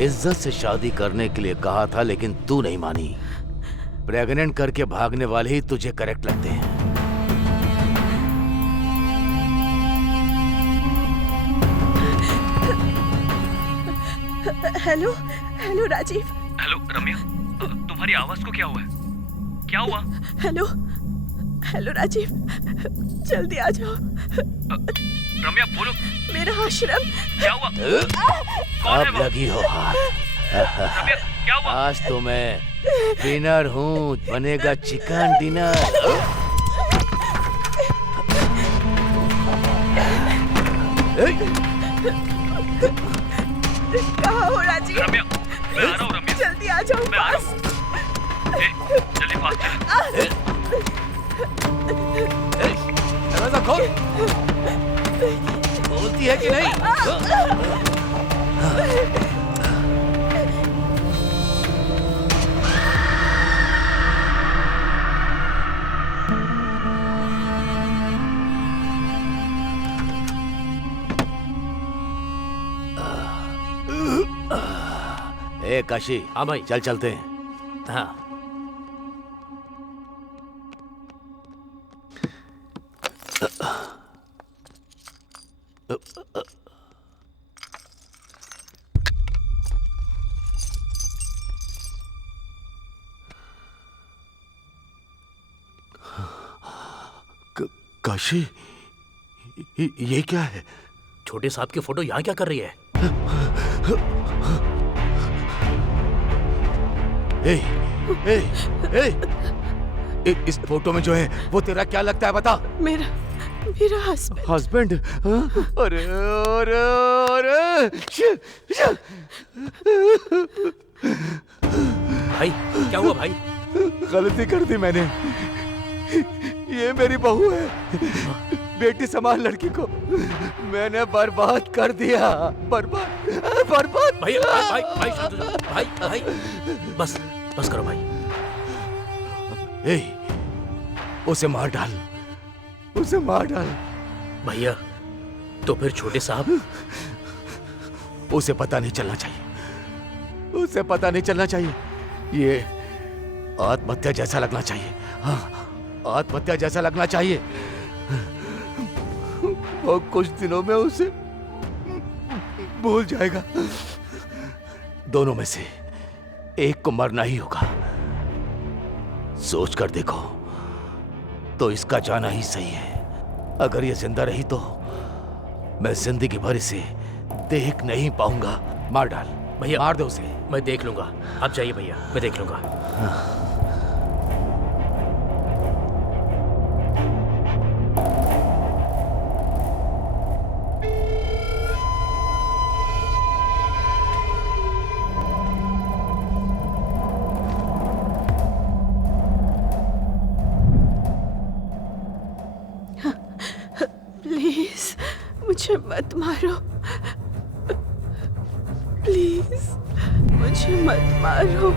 इज्जत से शादी करने के लिए कहा था, लेकिन तू नहीं मानी। प्रेग्नेंट करके भागने वाले ही तुझे करेक्ट लगते हैं। Hello hello Rajeev. Hello Ramya, तुम्हारी आवाज को क्या हुआ है? क्या हुआ? हेलो हेलो राजीव, जल्दी आ जाओ। रम्या बोलो, मेरा आश्रम। क्या हुआ? कौन है अब वो? लगी हो हाथ। रम्या क्या हुआ? आज तो मैं डिनर हूँ, बनेगा चिकन डिनर। कहाँ हो राजीव? रम्या मैं आ रहा हूँ। रम्या जल्दी आ जाओ मैं आ रहा पास। हूँ। जल्दी पास चल। दरवाजा खोल। बोलती है कि नहीं? ए काशी। हाँ भाई। चल चलते हैं। हाँ। काशी, ये क्या है? छोटे साहब की फोटो यहाँ क्या कर रही है? ए, ए, ए, इस फोटो में जो है वो तेरा क्या लगता है बता? मेरा हस्बैंड। हस्बैंड? अरे अरे अरे भाई क्या हुआ भाई? गलती कर दी मैंने। ये मेरी बहू है। बेटी समान लड़की को मैंने बर्बाद कर दिया। बर्बाद। भाई भाई भाई शांत हो जाओ। भाई भाई बस बस करो भाई। ए, उसे मार डाल। उसे मार डाल। भैया तो फिर छोटे साहब? उसे पता नहीं चलना चाहिए। उसे पता नहीं चलना चाहिए। ये आत्महत्या जैसा लगना चाहिए। हाँ, आत्महत्या जैसा लगना चाहिए। और कुछ दिनों में उसे भूल जाएगा। दोनों में से एक को मरना ही होगा। सोच कर देखो तो इसका जाना ही सही है। अगर ये जिंदा रही तो मैं जिंदगी भर इसे देख नहीं पाऊंगा। मार डाल भैया। मार दो उसे। मैं देख लूंगा, आप जाइए भैया, मैं देख लूंगा। प्लीज मुझे मत मारो। प्लीज मुझे मत मारो।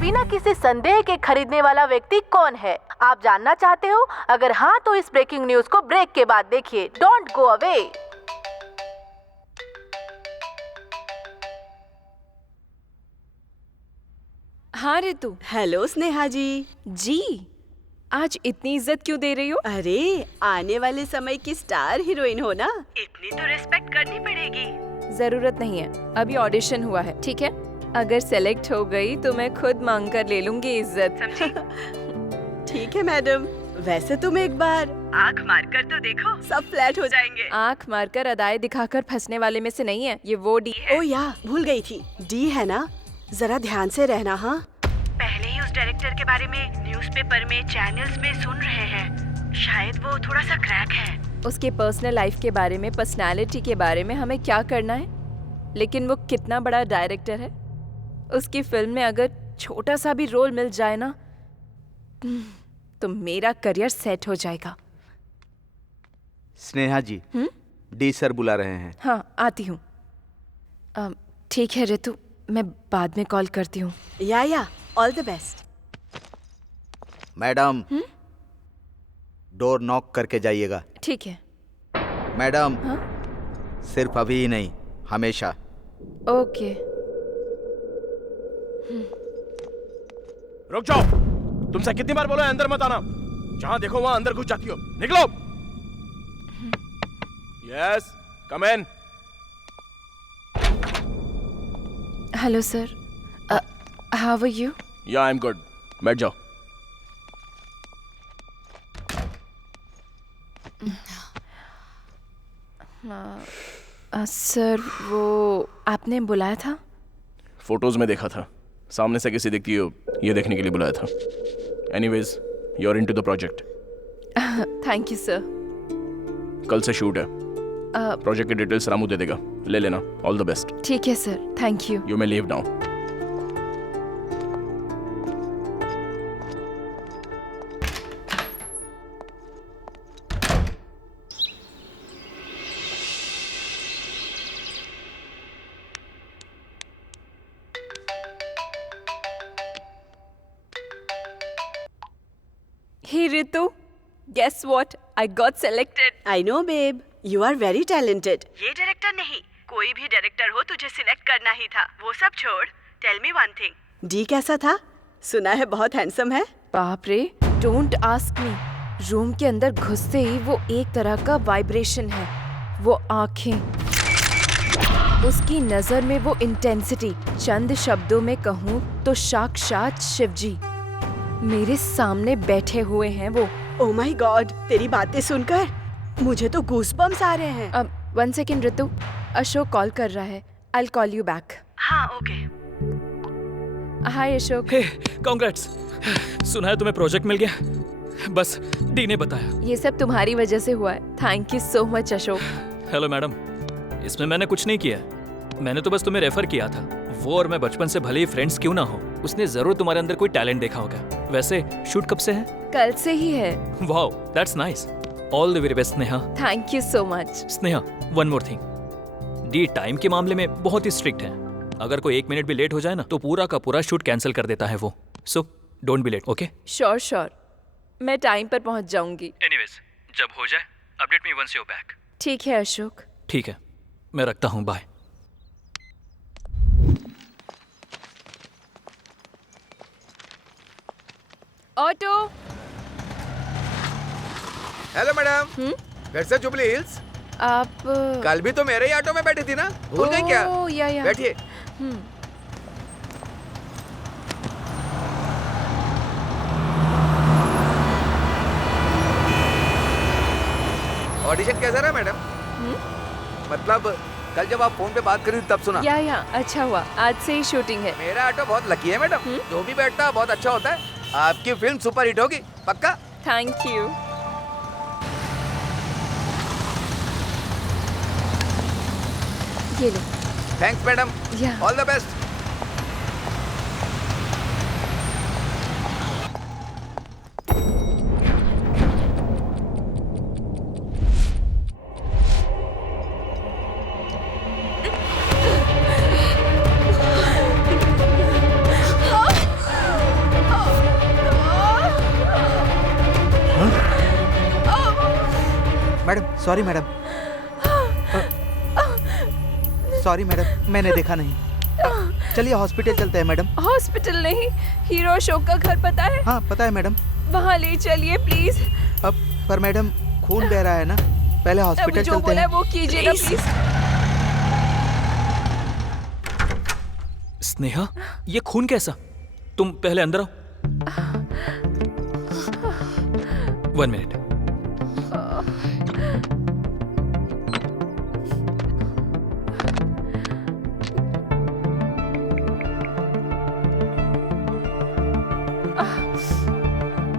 बिना किसी संदेह के खरीदने वाला व्यक्ति कौन है? आप जानना चाहते हो? अगर हाँ तो इस ब्रेकिंग न्यूज को ब्रेक के बाद देखिए। Don't go away. हाँ रितु। हेलो स्नेहा जी। जी आज इतनी इज्जत क्यों दे रही हो? अरे आने वाले समय की स्टार हीरोइन हो ना, इतनी तो रिस्पेक्ट करनी पड़ेगी। जरूरत नहीं है, अभी ऑडिशन हुआ है, ठीक है? अगर सेलेक्ट हो गई तो मैं खुद मांग कर ले लूंगी इज्जत। ठीक है मैडम। वैसे तुम एक बार आँख मारकर तो देखो, सब फ्लैट हो जाएंगे। आंख मारकर अदाएं दिखाकर फंसने वाले में से नहीं है, ये वो डी है। ओ या भूल गई थी, डी है ना। जरा ध्यान से रहना। हाँ, पहले ही उस डायरेक्टर के बारे में न्यूज़पेपर में, चैनल्स में सुन रहे हैं। शायद वो थोड़ा सा क्रैक है। उसके पर्सनल लाइफ के बारे में, पर्सनालिटी के बारे में हमें क्या करना है, लेकिन वो कितना बड़ा डायरेक्टर है। उसकी फिल्म में अगर छोटा सा भी रोल मिल जाए ना, तो मेरा करियर सेट हो जाएगा। स्नेहा जी, डी सर बुला रहे हैं। हाँ, आती हूँ। ठीक है रितु, मैं बाद में कॉल करती हूँ। या all the best. Madam, door knock करके जाइएगा। ठीक है। मैडम, हाँ? सिर्फ अभी ही नहीं, हमेशा। ओके। रुक जाओ। तुमसे कितनी बार बोला है अंदर मत आना। जहां देखो वहां अंदर घुस जाती हो। निकलो। Yes, come in. Hello sir, how are you? Yeah I am good. बैठ जाओ। सर, वो आपने बुलाया था? फोटोज में देखा था, सामने से कैसी दिखती हो ये देखने के लिए बुलाया था। Anyways, you are into the project. Thank you sir. कल से शूट है। प्रोजेक्ट की डिटेल्स रामू दे देगा, ले लेना। All the best. ठीक है sir, thank you. You may leave now. Hey Ritu, guess what? I got selected. I know babe, you are very talented. ये डायरेक्टर नहीं, कोई भी डायरेक्टर हो, तुझे सिलेक्ट करना ही था। वो सब छोड़, tell me one thing, D कैसा था? सुना है बहुत हैंडसम है। बाप रे, डोंट आस्क मी। रूम के अंदर घुसते ही वो एक तरह का वाइब्रेशन है। वो आंखें, उसकी नजर में वो इंटेंसिटी। चंद शब्दों में कहूँ तो साक्षात शिवजी मेरे सामने बैठे हुए हैं वो। ओह माय गॉड, तेरी बातें सुनकर मुझे तो गूज़बम्स आ रहे हैं। अब 1 सेकेंड रितु, अशोक कॉल कर रहा है। I'll call you back. हाँ ओके। हाय अशोक। हे, कांग्रेट्स। सुना है तुम्हें प्रोजेक्ट मिल गया? बस डी ने बताया। ये सब तुम्हारी वजह से हुआ है। Thank you so much Ashok. Hello madam, इसमें मैंने कुछ नहीं किया। मैंने तो बस तुम्हें रेफर किया था। वो और मैं बचपन से भले ही फ्रेंड्स क्यों ना हो, उसने जरूर तुम्हारे अंदर कोई टैलेंट देखा होगा। वैसे शूट कब से है? कल से ही है। Wow, that's nice. All the very best Sneha. Thank you so much. Sneha, one more thing. D time के मामले में बहुत ही स्ट्रिक्ट है। अगर कोई 1 मिनट भी लेट हो जाए ना तो पूरा का पूरा शूट कैंसिल कर देता है वो। So don't be late, okay? Sure sure, मैं टाइम पर पहुंच जाऊंगी। एनीवेज, जब हो जाए update me once you back. ठीक है अशोक। ठीक है, मैं रखता हूँ, बाय। ऑटो। हेलो मैडम, घर से जुबली हिल्स? आप कल भी तो मेरे ही ऑटो में बैठी थी ना, भूल गई क्या? ओह, या। बैठिए। ऑडिशन कैसा रहा मैडम? मतलब कल जब आप फोन पे बात करी तब सुना। या अच्छा हुआ, आज से ही शूटिंग है। मेरा ऑटो बहुत लकी है मैडम, जो भी बैठता बहुत अच्छा होता है। आपकी फिल्म सुपर हिट होगी, पक्का। Thank you. ये लो। थैंक्स मैडम, या। All the best. Madam, sorry madam, sorry madam, मैंने देखा नहीं। चलिए हॉस्पिटल चलते हैं मैडम। हॉस्पिटल नहीं, हीरो अशोक का घर पता है? हाँ पता है मैडम। वहाँ ले चलिए प्लीज। अब पर मैडम खून बह रहा है ना, पहले हॉस्पिटल जो चलते बोला है हैं। वो कीजिए ना प्लीज। स्नेहा, ये खून कैसा? तुम पहले अंदर आओ। 1 मिनट।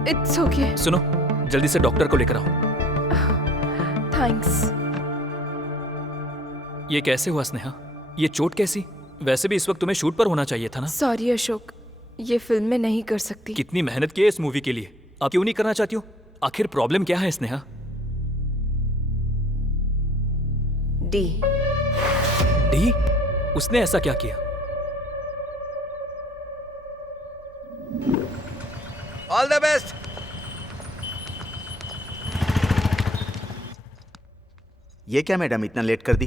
It's okay. सुनो, जल्दी से डॉक्टर को लेकर आओ। थैंक्स। ये कैसे हुआ स्नेहा? ये चोट कैसी? वैसे भी इस वक्त तुम्हें शूट पर होना चाहिए था ना। सॉरी अशोक, ये फिल्म में नहीं कर सकती। कितनी मेहनत की है इस मूवी के लिए, आप क्यों नहीं करना चाहती हो? आखिर प्रॉब्लम क्या है स्नेहा? डी। डी? उसने ऐसा क्या किया? All the best. ये क्या मैडम, इतना लेट कर दी?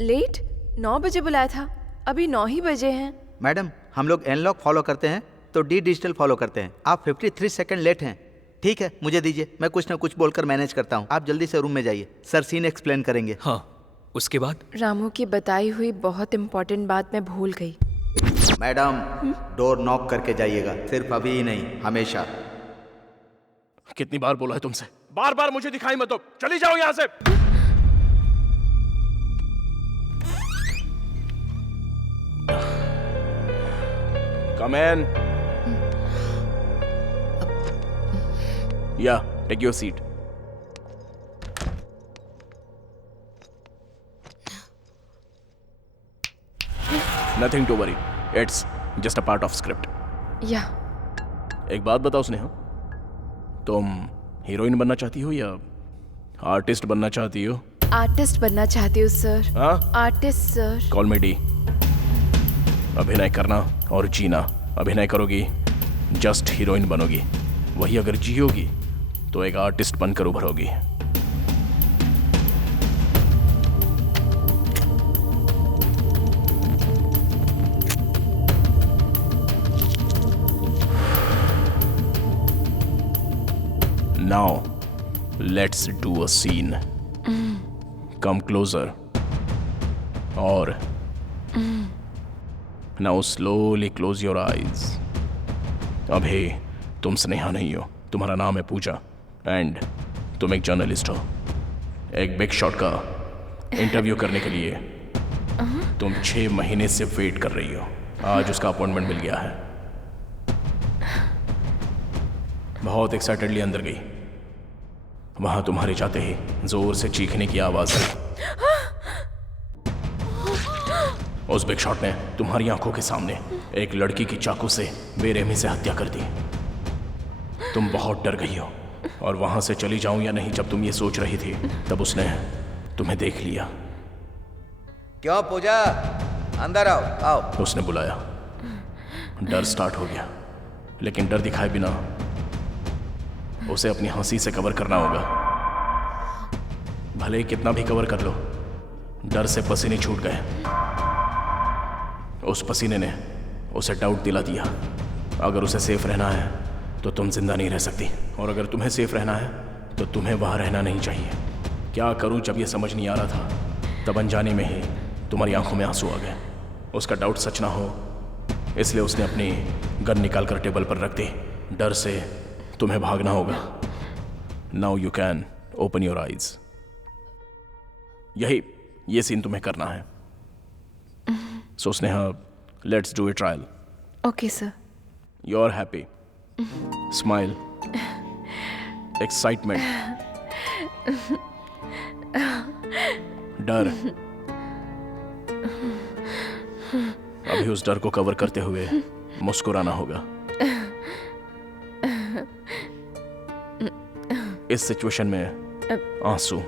लेट? 9 बजे बुलाया था, अभी 9 ही बजे हैं। मैडम, हम लोग एनलॉग फॉलो करते हैं तो डी डिजिटल फॉलो करते हैं। आप 53 सेकंड लेट हैं। ठीक है, मुझे दीजिए, मैं कुछ ना कुछ बोलकर मैनेज करता हूँ। आप जल्दी से रूम में जाइए, सर सीन एक्सप्लेन करेंगे। हाँ, उसके बाद? रामू की बताई हुई बहुत इंपॉर्टेंट बात मैं भूल गई। मैडम, डोर नॉक करके जाइएगा, सिर्फ अभी ही नहीं, हमेशा। कितनी बार बोला है तुमसे, बार बार मुझे दिखाई मत दो, चली जाओ यहाँ से। Come in. Yeah, take your seat. Nothing to worry. It's just a part of script. या एक बात बताओ स्नेहा, तुम हीरोइन बनना चाहती हो या आर्टिस्ट बनना चाहती हो? आर्टिस्ट बनना चाहती हूँ सर। हाँ? Artist sir. कॉल मी डी। अभिनय करना और जीना। अभिनय करोगी, जस्ट हीरोइन बनोगी। वही अगर जियोगी तो एक आर्टिस्ट बनकर उभरोगी। Now, let's do a scene. Come closer. और now slowly close your eyes. अभी तुम स्नेहा नहीं हो, तुम्हारा नाम है पूजा एंड तुम एक जर्नलिस्ट हो। एक बिग शॉट का इंटरव्यू करने के लिए तुम 6 महीने से वेट कर रही हो। आज उसका अपॉइंटमेंट मिल गया है। बहुत एक्साइटेडली अंदर गई। वहां तुम्हारे जाते ही जोर से चीखने की आवाज आई। उस बिग शॉट ने तुम्हारी आंखों के सामने एक लड़की की चाकू से बेरहमी से हत्या कर दी। तुम बहुत डर गई हो और वहां से चली जाऊं या नहीं, जब तुम ये सोच रही थी तब उसने तुम्हें देख लिया। क्यों पूजा, अंदर आओ आओ। उसने बुलाया। डर स्टार्ट हो गया, लेकिन डर दिखाए बिना उसे अपनी हंसी से कवर करना होगा। भले ही कितना भी कवर कर लो, डर से पसीने छूट गए। उस पसीने ने उसे डाउट दिला दिया। अगर उसे सेफ रहना है तो तुम जिंदा नहीं रह सकती, और अगर तुम्हें सेफ रहना है तो तुम्हें वहां रहना नहीं चाहिए। क्या करूं जब ये समझ नहीं आ रहा था, तब अनजाने में ही तुम्हारी आंखों में आंसू आ गए। उसका डाउट सच ना हो इसलिए उसने अपनी गन निकाल कर टेबल पर रख दी। डर से तुम्हें भागना होगा। Now you can open your eyes. ये सीन तुम्हें करना है। So Sneha, let's do a trial. Okay sir. You are happy, smile, excitement, डर। अभी उस डर को कवर करते हुए मुस्कुराना होगा। इस सिचुएशन में आंसू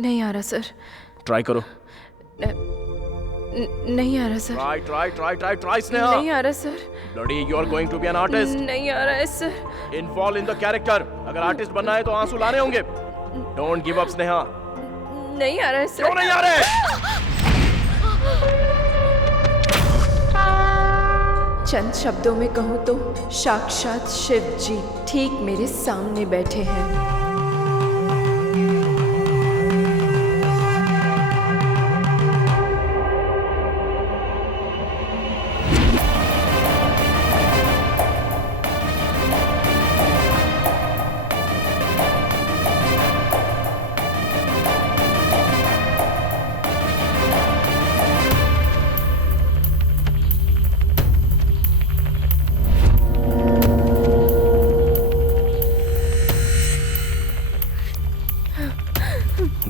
नहीं आ रहा सर। ट्राई करो। नहीं आ रहा सर। ट्राई स्नेहा। नहीं आ रहा sir. Bloody, you are going to be an artist. नहीं आ रहा है sir. Involve in the character. अगर आर्टिस्ट बनना है तो आंसू लाने होंगे। Don't give up Sneha. नहीं आ रहा है सर। क्यों नहीं आ रहे? चंद शब्दों में कहूँ तो साक्षात शिव जी ठीक मेरे सामने बैठे हैं।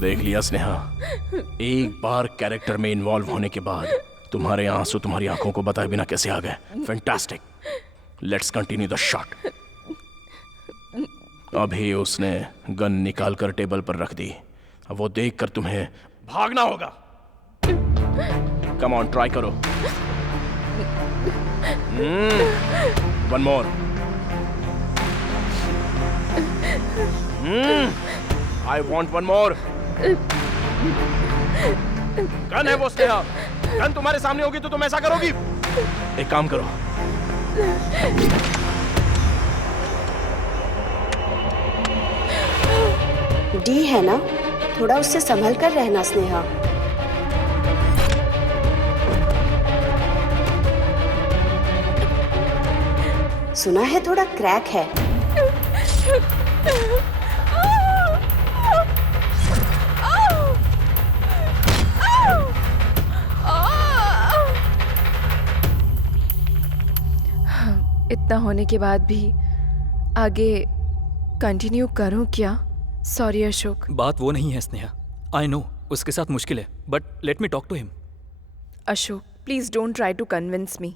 देख लिया स्नेहा, एक बार कैरेक्टर में इन्वॉल्व होने के बाद तुम्हारे आंसू तुम्हारी आंखों को बताए बिना कैसे आ गए। Fantastic, let's continue the shot. अभी उसने गन निकाल कर टेबल पर रख दी। अब वो देख कर तुम्हें भागना होगा। कम ऑन, ट्राई करो। One more. I want one more. Gun है वो स्नेहा, गन तुम्हारे सामने होगी तो तुम ऐसा करोगी? एक काम करो, डी है ना, थोड़ा उससे संभल कर रहना स्नेहा। सुना है थोड़ा क्रैक है। इतना होने के बाद भी आगे कंटिन्यू करूं क्या? सॉरी अशोक। बात वो नहीं है स्नेहा, आई नो उसके साथ मुश्किल है, but let me talk to him. Ashok please don't try to convince me.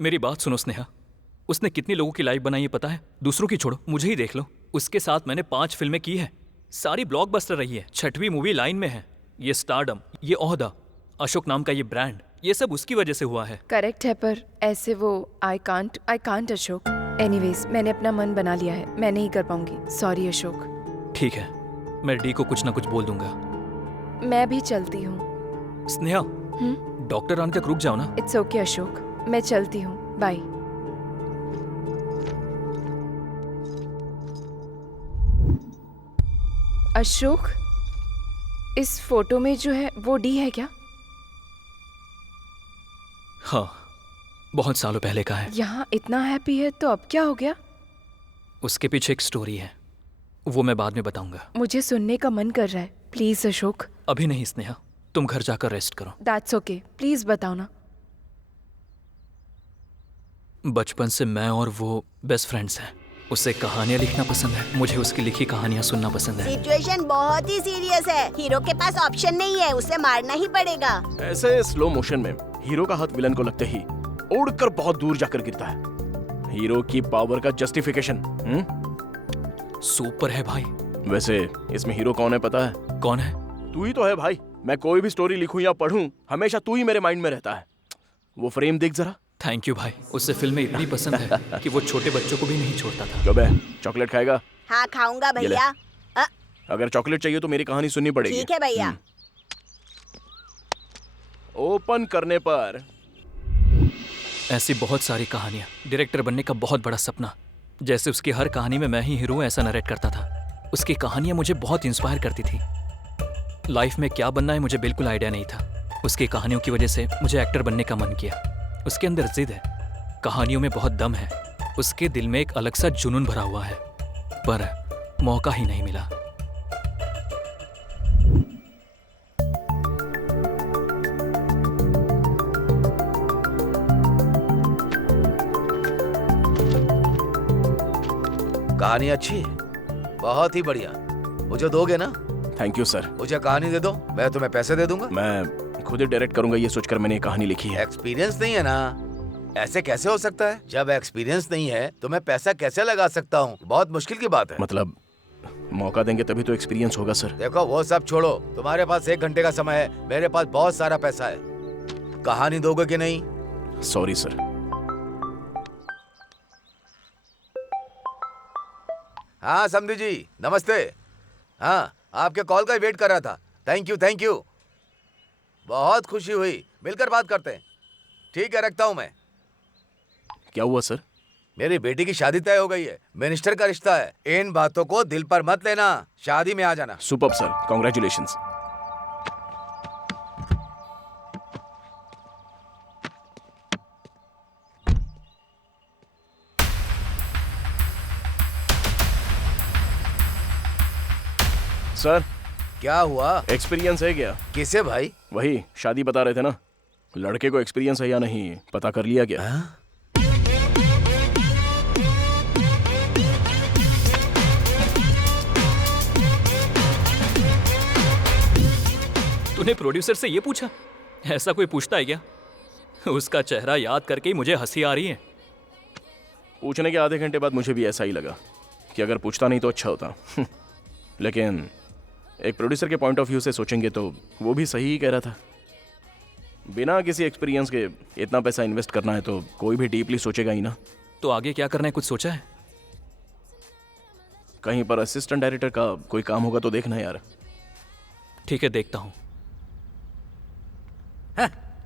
मेरी बात सुनो स्नेहा, उसने कितनी लोगों की लाइफ बनाई है पता है? दूसरों की छोड़ो, मुझे ही देख लो। उसके साथ मैंने 5 फिल्में की है, सारी ब्लॉकबस्टर रही है। 6वीं मूवी लाइन में है। ये स्टारडम, ये ओहदा, अशोक नाम का ये ब्रांड, ये सब उसकी वजह से हुआ है। करेक्ट है, पर ऐसे वो आई कांट अशोक। एनीवेज मैंने अपना मन बना लिया है, मैं नहीं कर पाऊंगी। सॉरी अशोक। ठीक है, मैं डी को कुछ ना कुछ बोल दूंगा। मैं भी चलती हूँ। स्नेहा, डॉक्टर आने तक रुक जाओ ना। इट्स ओके अशोक, मैं चलती हूँ, बाय। अशोक, इस फोटो में जो है वो डी है क्या? हाँ, बहुत सालों पहले का है। यहाँ इतना हैप्पी है तो अब क्या हो गया? उसके पीछे एक स्टोरी है, वो मैं बाद में बताऊंगा। मुझे सुनने का मन कर रहा है, प्लीज अशोक। अभी नहीं स्नेहा, तुम घर जाकर रेस्ट करो। दैट्स ओके, प्लीज बताओ ना। बचपन से मैं और वो बेस्ट फ्रेंड्स हैं। उसे कहानियां लिखना पसंद है, मुझे उसकी लिखी कहानियां सुनना पसंद है। सिचुएशन बहुत ही सीरियस है, हीरो के पास ऑप्शन नहीं है, उसे मारना ही पड़ेगा। ऐसे स्लो मोशन में हीरो का हाथ विलन को लगते ही उड़कर बहुत दूर जाकर गिरता है। हीरो की पावर का जस्टिफिकेशन। सुपर है भाई। वैसे इसमें हीरो कौन है पता है? कौन है? तू ही तो है भाई। मैं कोई भी स्टोरी लिखूं या पढूं, हमेशा तू ही मेरे माइंड में रहता है। वो फ्रेम देख जरा। थैंक यू भाई, उससे फिल्में इतनी पसंद है कि वो छोटे बच्चों को भी नहीं छोड़ता था। क्यों बे, चॉकलेट खाएगा? हाँ खाऊंगा भैया। अगर चॉकलेट चाहिए तो मेरी कहानी सुननी पड़ेगी। ठीक है भैया। ओपन करने पर ऐसी बहुत सारी कहानियां, डायरेक्टर बनने का बहुत बड़ा सपना। जैसे उसकी हर कहानी में मैं ही हीरो ऐसा नरेट करता था। उसकी कहानियां मुझे बहुत इंस्पायर करती थी। लाइफ में क्या बनना है मुझे बिल्कुल आइडिया नहीं था। उसकी कहानियों की वजह से मुझे एक्टर बनने का मन किया। उसके अंदर जिद है, कहानियों में बहुत दम है। उसके दिल में एक अलग सा जुनून भरा हुआ है, पर मौका ही नहीं मिला। कहानी अच्छी है, बहुत ही बढ़िया। मुझे दोगे ना? Thank you sir. मुझे कहानी दे दो, मैं तुम्हें पैसे दे दूंगा। मैं खुद ही डायरेक्ट करूंगा, ये सोचकर मैंने ये कहानी लिखी है। एक्सपीरियंस नहीं है ना, ऐसे कैसे हो सकता है? जब एक्सपीरियंस नहीं है तो मैं पैसा कैसे लगा सकता हूँ? बहुत मुश्किल की बात है। मतलब मौका देंगे तभी तो एक्सपीरियंस होगा सर। देखो वो सब छोड़ो, तुम्हारे पास 1 घंटे का समय है, मेरे पास बहुत सारा पैसा है। कहानी दोगे कि नहीं? Sorry sir. हाँ समधी जी, नमस्ते। हाँ, आपके कॉल का वेट कर रहा था। Thank you. बहुत खुशी हुई, मिलकर बात करते हैं। ठीक है, रखता हूँ मैं। क्या हुआ सर? मेरी बेटी की शादी तय हो गई है, मिनिस्टर का रिश्ता है। इन बातों को दिल पर मत लेना, शादी में आ जाना। Superb sir, congratulations. सर क्या हुआ? एक्सपीरियंस है क्या? किसे भाई? वही शादी बता रहे थे ना, लड़के को एक्सपीरियंस है या नहीं पता कर लिया क्या? तूने प्रोड्यूसर से ये पूछा? ऐसा कोई पूछता है क्या? उसका चेहरा याद करके ही मुझे हंसी आ रही है। पूछने के आधे घंटे बाद मुझे भी ऐसा ही लगा कि अगर पूछता नहीं तो अच्छा होता। लेकिन एक प्रोड्यूसर के पॉइंट ऑफ व्यू से सोचेंगे तो वो भी सही ही कह रहा था। बिना किसी एक्सपीरियंस के इतना पैसा इन्वेस्ट करना है तो कोई भी डीपली सोचेगा ही ना। तो आगे क्या करना है, कुछ सोचा है? कहीं पर असिस्टेंट डायरेक्टर का कोई काम होगा तो देखना यार। ठीक है, देखता हूँ।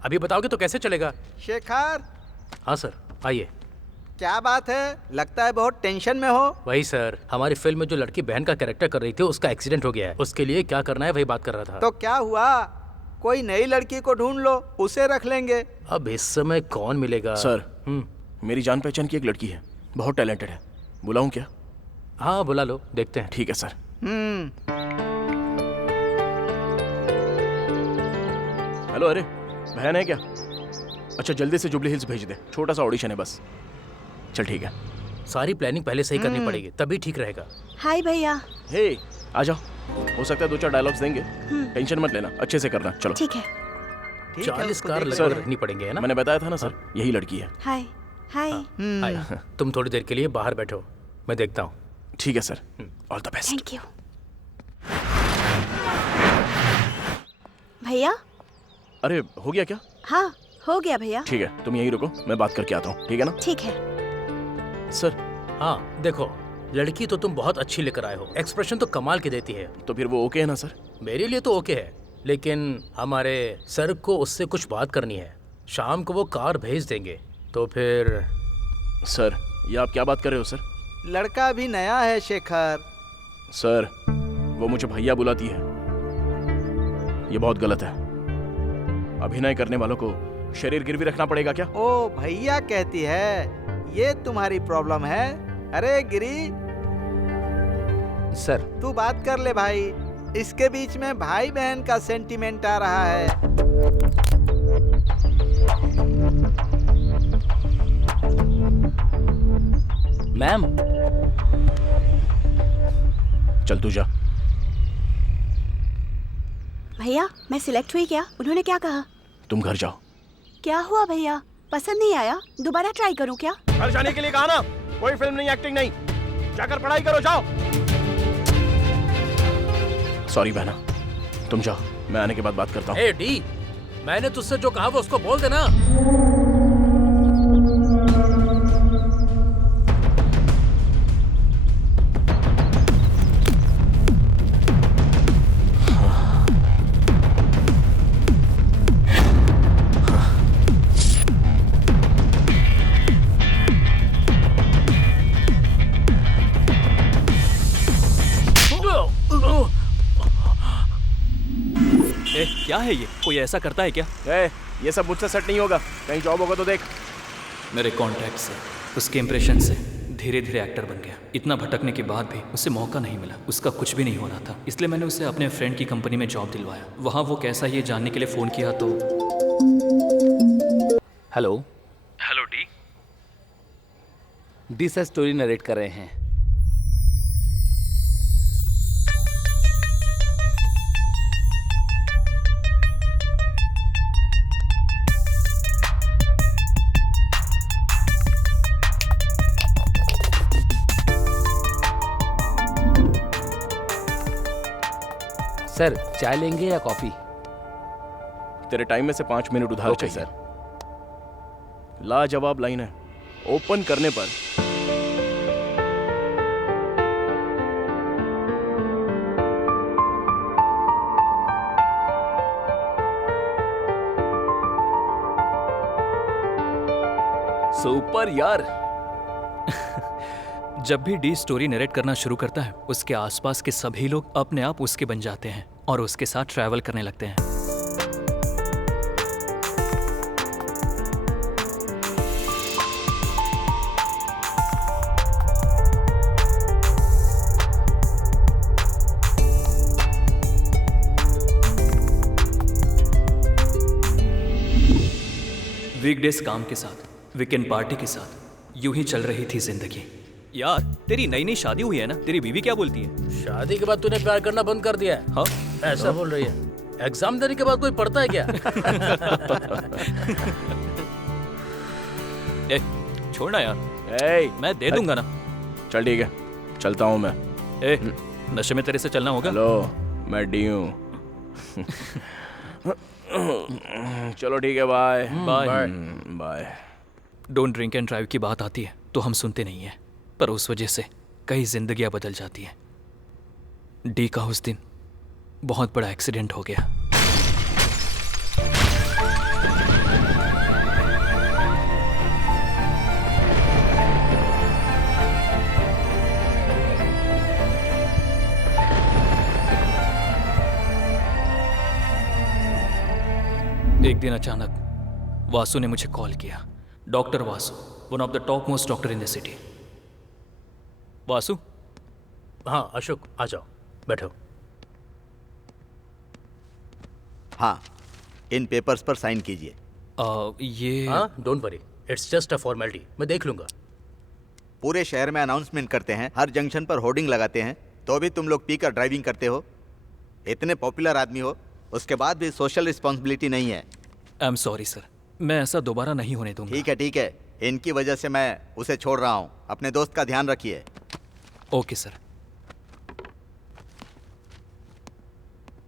अभी बताओगे तो कैसे चलेगा? शेखर, हाँ सर, आइए। क्या बात है? लगता है बहुत टेंशन में हो। वही सर, हमारी फिल्म में जो लड़की बहन का कैरेक्टर कर रही थी उसका एक्सीडेंट हो गया है। उसके लिए क्या करना है वही बात कर रहा था। तो क्या हुआ? कोई नई लड़की को ढूंढ लो, उसे रख लेंगे। अब इस समय कौन मिलेगा? सर, मेरी जान पहचान की एक लड़की है, बहुत टैलेंटेड है। बुलाऊं क्या? हाँ बुला लो, देखते हैं। ठीक है सर। हेलो, अरे बहन है क्या? अच्छा, जल्दी से जुबली हिल्स भेज दे, छोटा सा ऑडिशन है बस। चल ठीक है। सारी प्लानिंग पहले से ही करनी पड़ेगी, तभी ठीक रहेगा। हाय भैया। हे, आ जाओ। हो सकता है 2-4 डायलॉग्स देंगे, टेंशन मत लेना, अच्छे से करना। चलो ठीक है। 40 कार सर, रखनी पड़ेंगे, है ना? मैंने बताया था ना सर, यही लड़की है। हाय हाय। हाय, तुम थोड़ी देर के लिए बाहर बैठो, मैं देखता हूँ। ठीक है sir, all the best. Thank you. भैया। अरे हो गया क्या? हाँ हो गया भैया। ठीक है, तुम यहीं रुको, मैं बात करके आता हूँ, ठीक है ना? ठीक है सर। हाँ देखो, लड़की तो तुम बहुत अच्छी लेकर आए हो, एक्सप्रेशन तो कमाल की देती है। तो फिर वो ओके है ना सर? मेरे लिए तो ओके है, लेकिन हमारे सर को उससे कुछ बात करनी है। शाम को वो कार भेज देंगे, तो फिर। सर, ये आप क्या बात कर रहे हो सर? लड़का भी नया है शेखर। सर, वो मुझे भैया बुलाती है, ये बहुत गलत है। अभिनय करने वालों को शरीर गिरवी रखना पड़ेगा क्या? ओ भैया कहती है, ये तुम्हारी प्रॉब्लम है। अरे गिरी सर, तू बात कर ले भाई, इसके बीच में भाई बहन का सेंटीमेंट आ रहा है। मैम। चल तू जा। भैया, मैं सिलेक्ट हुई क्या? उन्होंने क्या कहा? तुम घर जाओ। क्या हुआ भैया? पसंद नहीं आया? दोबारा ट्राई करूं क्या? घर जाने के लिए कहा ना, कोई फिल्म नहीं, एक्टिंग नहीं, जाकर पढ़ाई करो, जाओ। सॉरी बहना, तुम जाओ, मैं आने के बाद बात करता हूँ। ए डी, मैंने तुझसे जो कहा वो उसको बोल देना। क्या है ये? कोई ऐसा करता है क्या? ये सब मुझसे सेट नहीं होगा, कहीं जॉब होगा तो देख। मेरे कॉन्टैक्ट से, उसके इंप्रेशन से धीरे धीरे एक्टर बन गया। इतना भटकने के बाद भी उसे मौका नहीं मिला, उसका कुछ भी नहीं हो रहा था। इसलिए मैंने उसे अपने फ्रेंड की कंपनी में जॉब दिलवाया। वहाँ वो कैसा ये जानने के लिए फ़ोन किया तो। Hello. Hello D. D sir story narrate कर रहे हैं। सर, चाय लेंगे या कॉफी? तेरे टाइम में से 5 मिनट उधार चाहिए। सर। लाजवाब लाइन है, ओपन करने पर सुपर यार। जब भी डी स्टोरी नरेट करना शुरू करता है, उसके आसपास के सभी लोग अपने आप उसके बन जाते हैं और उसके साथ ट्रैवल करने लगते हैं। वीकडेज काम के साथ, वीकेंड पार्टी के साथ यूं ही चल रही थी जिंदगी। यार, तेरी नई नई शादी हुई है ना? तेरी बीवी क्या बोलती है? शादी के बाद तूने प्यार करना बंद कर दिया है? हाँ, ऐसा बोल रही है। एग्जाम देने के बाद कोई पढ़ता है क्या? ए, छोड़ना यार, ए, मैं दे दूंगा ना। चल ठीक है, चलता हूँ मैं। ए, नशे में तेरे से चलना होगा। हेलो, मैं डी हूँ। चलो ठीक है, bye bye. Bye. Don't drink and drive की बात आती है तो हम सुनते नहीं हैं, पर उस वजह से कई जिंदगियां बदल जाती हैं। डी का उस दिन बहुत बड़ा एक्सीडेंट हो गया। एक दिन अचानक वासु ने मुझे कॉल किया। Doctor Vasu, one of the top most doctor in the city. Vasu? हाँ अशोक, आ जाओ, बैठो। हाँ, इन पेपर्स पर साइन कीजिए। ये हाँ, don't worry, it's just a formality, मैं देख लूंगा। पूरे शहर में अनाउंसमेंट करते हैं, हर जंक्शन पर होर्डिंग लगाते हैं, तो भी तुम लोग पीकर ड्राइविंग करते हो। इतने पॉपुलर आदमी हो, उसके बाद भी सोशल रिस्पॉन्सिबिलिटी नहीं है। आई एम सॉरी सर, मैं ऐसा दोबारा नहीं होने दूंगा। ठीक है, इनकी वजह से मैं उसे छोड़ रहा हूँ। अपने दोस्त का ध्यान रखिए। Okay sir.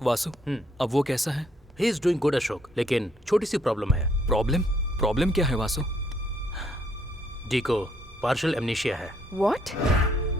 वासु, अब वो कैसा है? He is doing good Ashok, लेकिन छोटी सी प्रॉब्लम है। प्रॉब्लम क्या है वासु? डी को पार्शियल एमनीशिया है। What?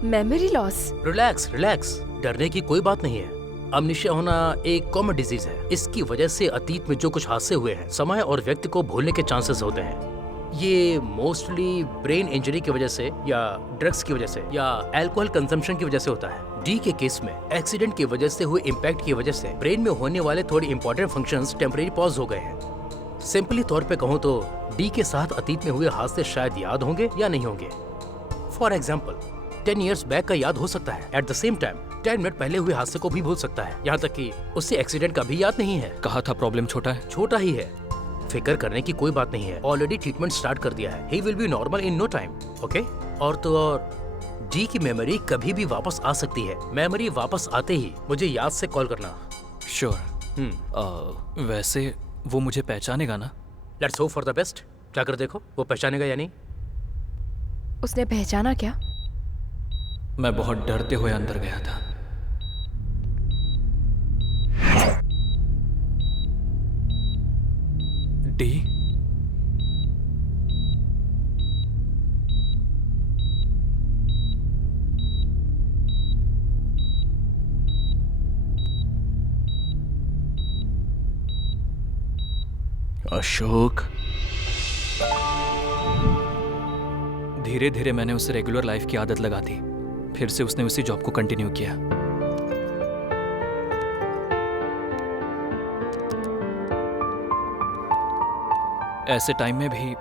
Memory loss? Relax relax, डरने की कोई बात नहीं है। अमनीशिया होना एक कॉमन डिजीज है। इसकी वजह से अतीत में जो कुछ हादसे हुए हैं, समय और व्यक्ति को भूलने के चांसेस होते हैं। ये मोस्टली ब्रेन इंजरी की वजह से या ड्रग्स की वजह से या अल्कोहल कंजम्पशन की वजह से होता है। डी के केस में एक्सीडेंट की वजह से हुए इम्पैक्ट की वजह से ब्रेन में होने वाले थोड़े इंपॉर्टेंट फंक्शंस टेम्परेरी पॉज हो गए हैं। सिंपली तौर पे कहूँ तो डी के साथ अतीत में हुए हादसे शायद याद होंगे या नहीं होंगे। फॉर एग्जाम्पल 10 years बैक का याद हो सकता है, at the same time 10 minute पहले हुए हादसे को भी भूल सकता है, यहाँ तक कि उससे एक्सीडेंट का भी याद नहीं है। कहा था प्रॉब्लम छोटा है। छोटा ही है, फिक्र करने की कोई बात नहीं है। ऑलरेडी ट्रीटमेंट स्टार्ट कर दिया है। He will be normal in no time. Okay? और तो और डी की मेमोरी कभी भी वापस आ सकती है। मेमोरी वापस आते ही मुझे याद से कॉल करना। श्योर। वैसे वो मुझे पहचानेगा ना? Let's hope for the best. जाकर देखो वो पहचानेगा या नहीं। उसने पहचाना क्या? मैं बहुत डरते हुए अंदर गया था। डी? अशोक। धीरे धीरे मैंने उसे रेगुलर लाइफ की आदत लगा दी। फिर से उसने उसी जॉब को कंटिन्यू किया। ऐसे टाइम में भी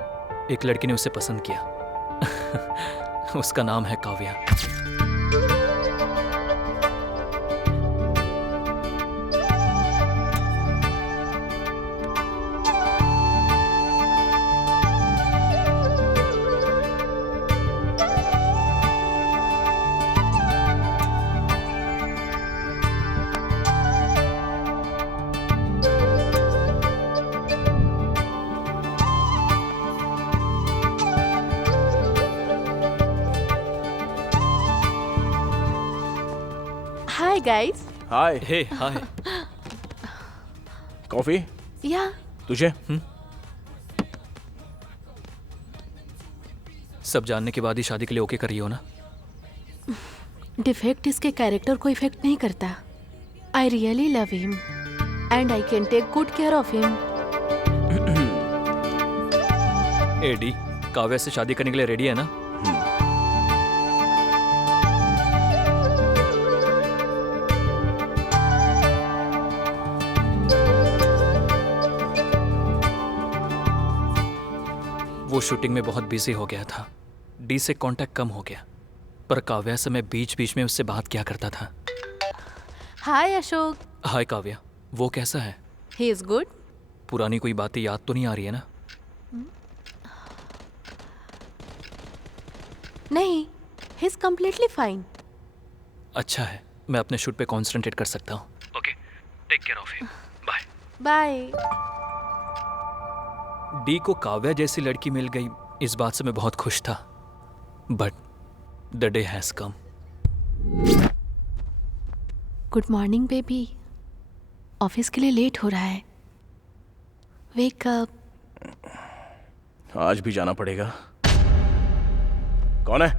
एक लड़की ने उसे पसंद किया। उसका नाम है Kavya. Hi guys. Hi. Hey hi. Coffee Yeah. तुझे? सब जानने के बाद ही शादी के लिए ओके कर रही हो ना? डिफेक्ट इसके कैरेक्टर को इफेक्ट नहीं करता। I really love him and I can take good care of him. एडी, काव्या से शादी करने के लिए रेडी है ना? वो शूटिंग में बहुत बिजी हो गया था। डी से कांटेक्ट कम हो गया, पर काव्या से मैं बीच बीच में उससे बात किया करता था। हाय अशोक। हाय काव्या, वो कैसा है? He is good. पुरानी कोई बातें याद तो नहीं आ रही है ना? नहीं, ही इज कम्प्लीटली फाइन। अच्छा है, मैं अपने शूट पे कॉन्सेंट्रेट कर सकता हूँ। Okay, take care of him. Bye. Bye. D को काव्या जैसी लड़की मिल गई, इस बात से मैं बहुत खुश था। But the day has come. Good morning baby. Office के लिए लेट हो रहा है। Wake up. आज भी जाना पड़ेगा। कौन है?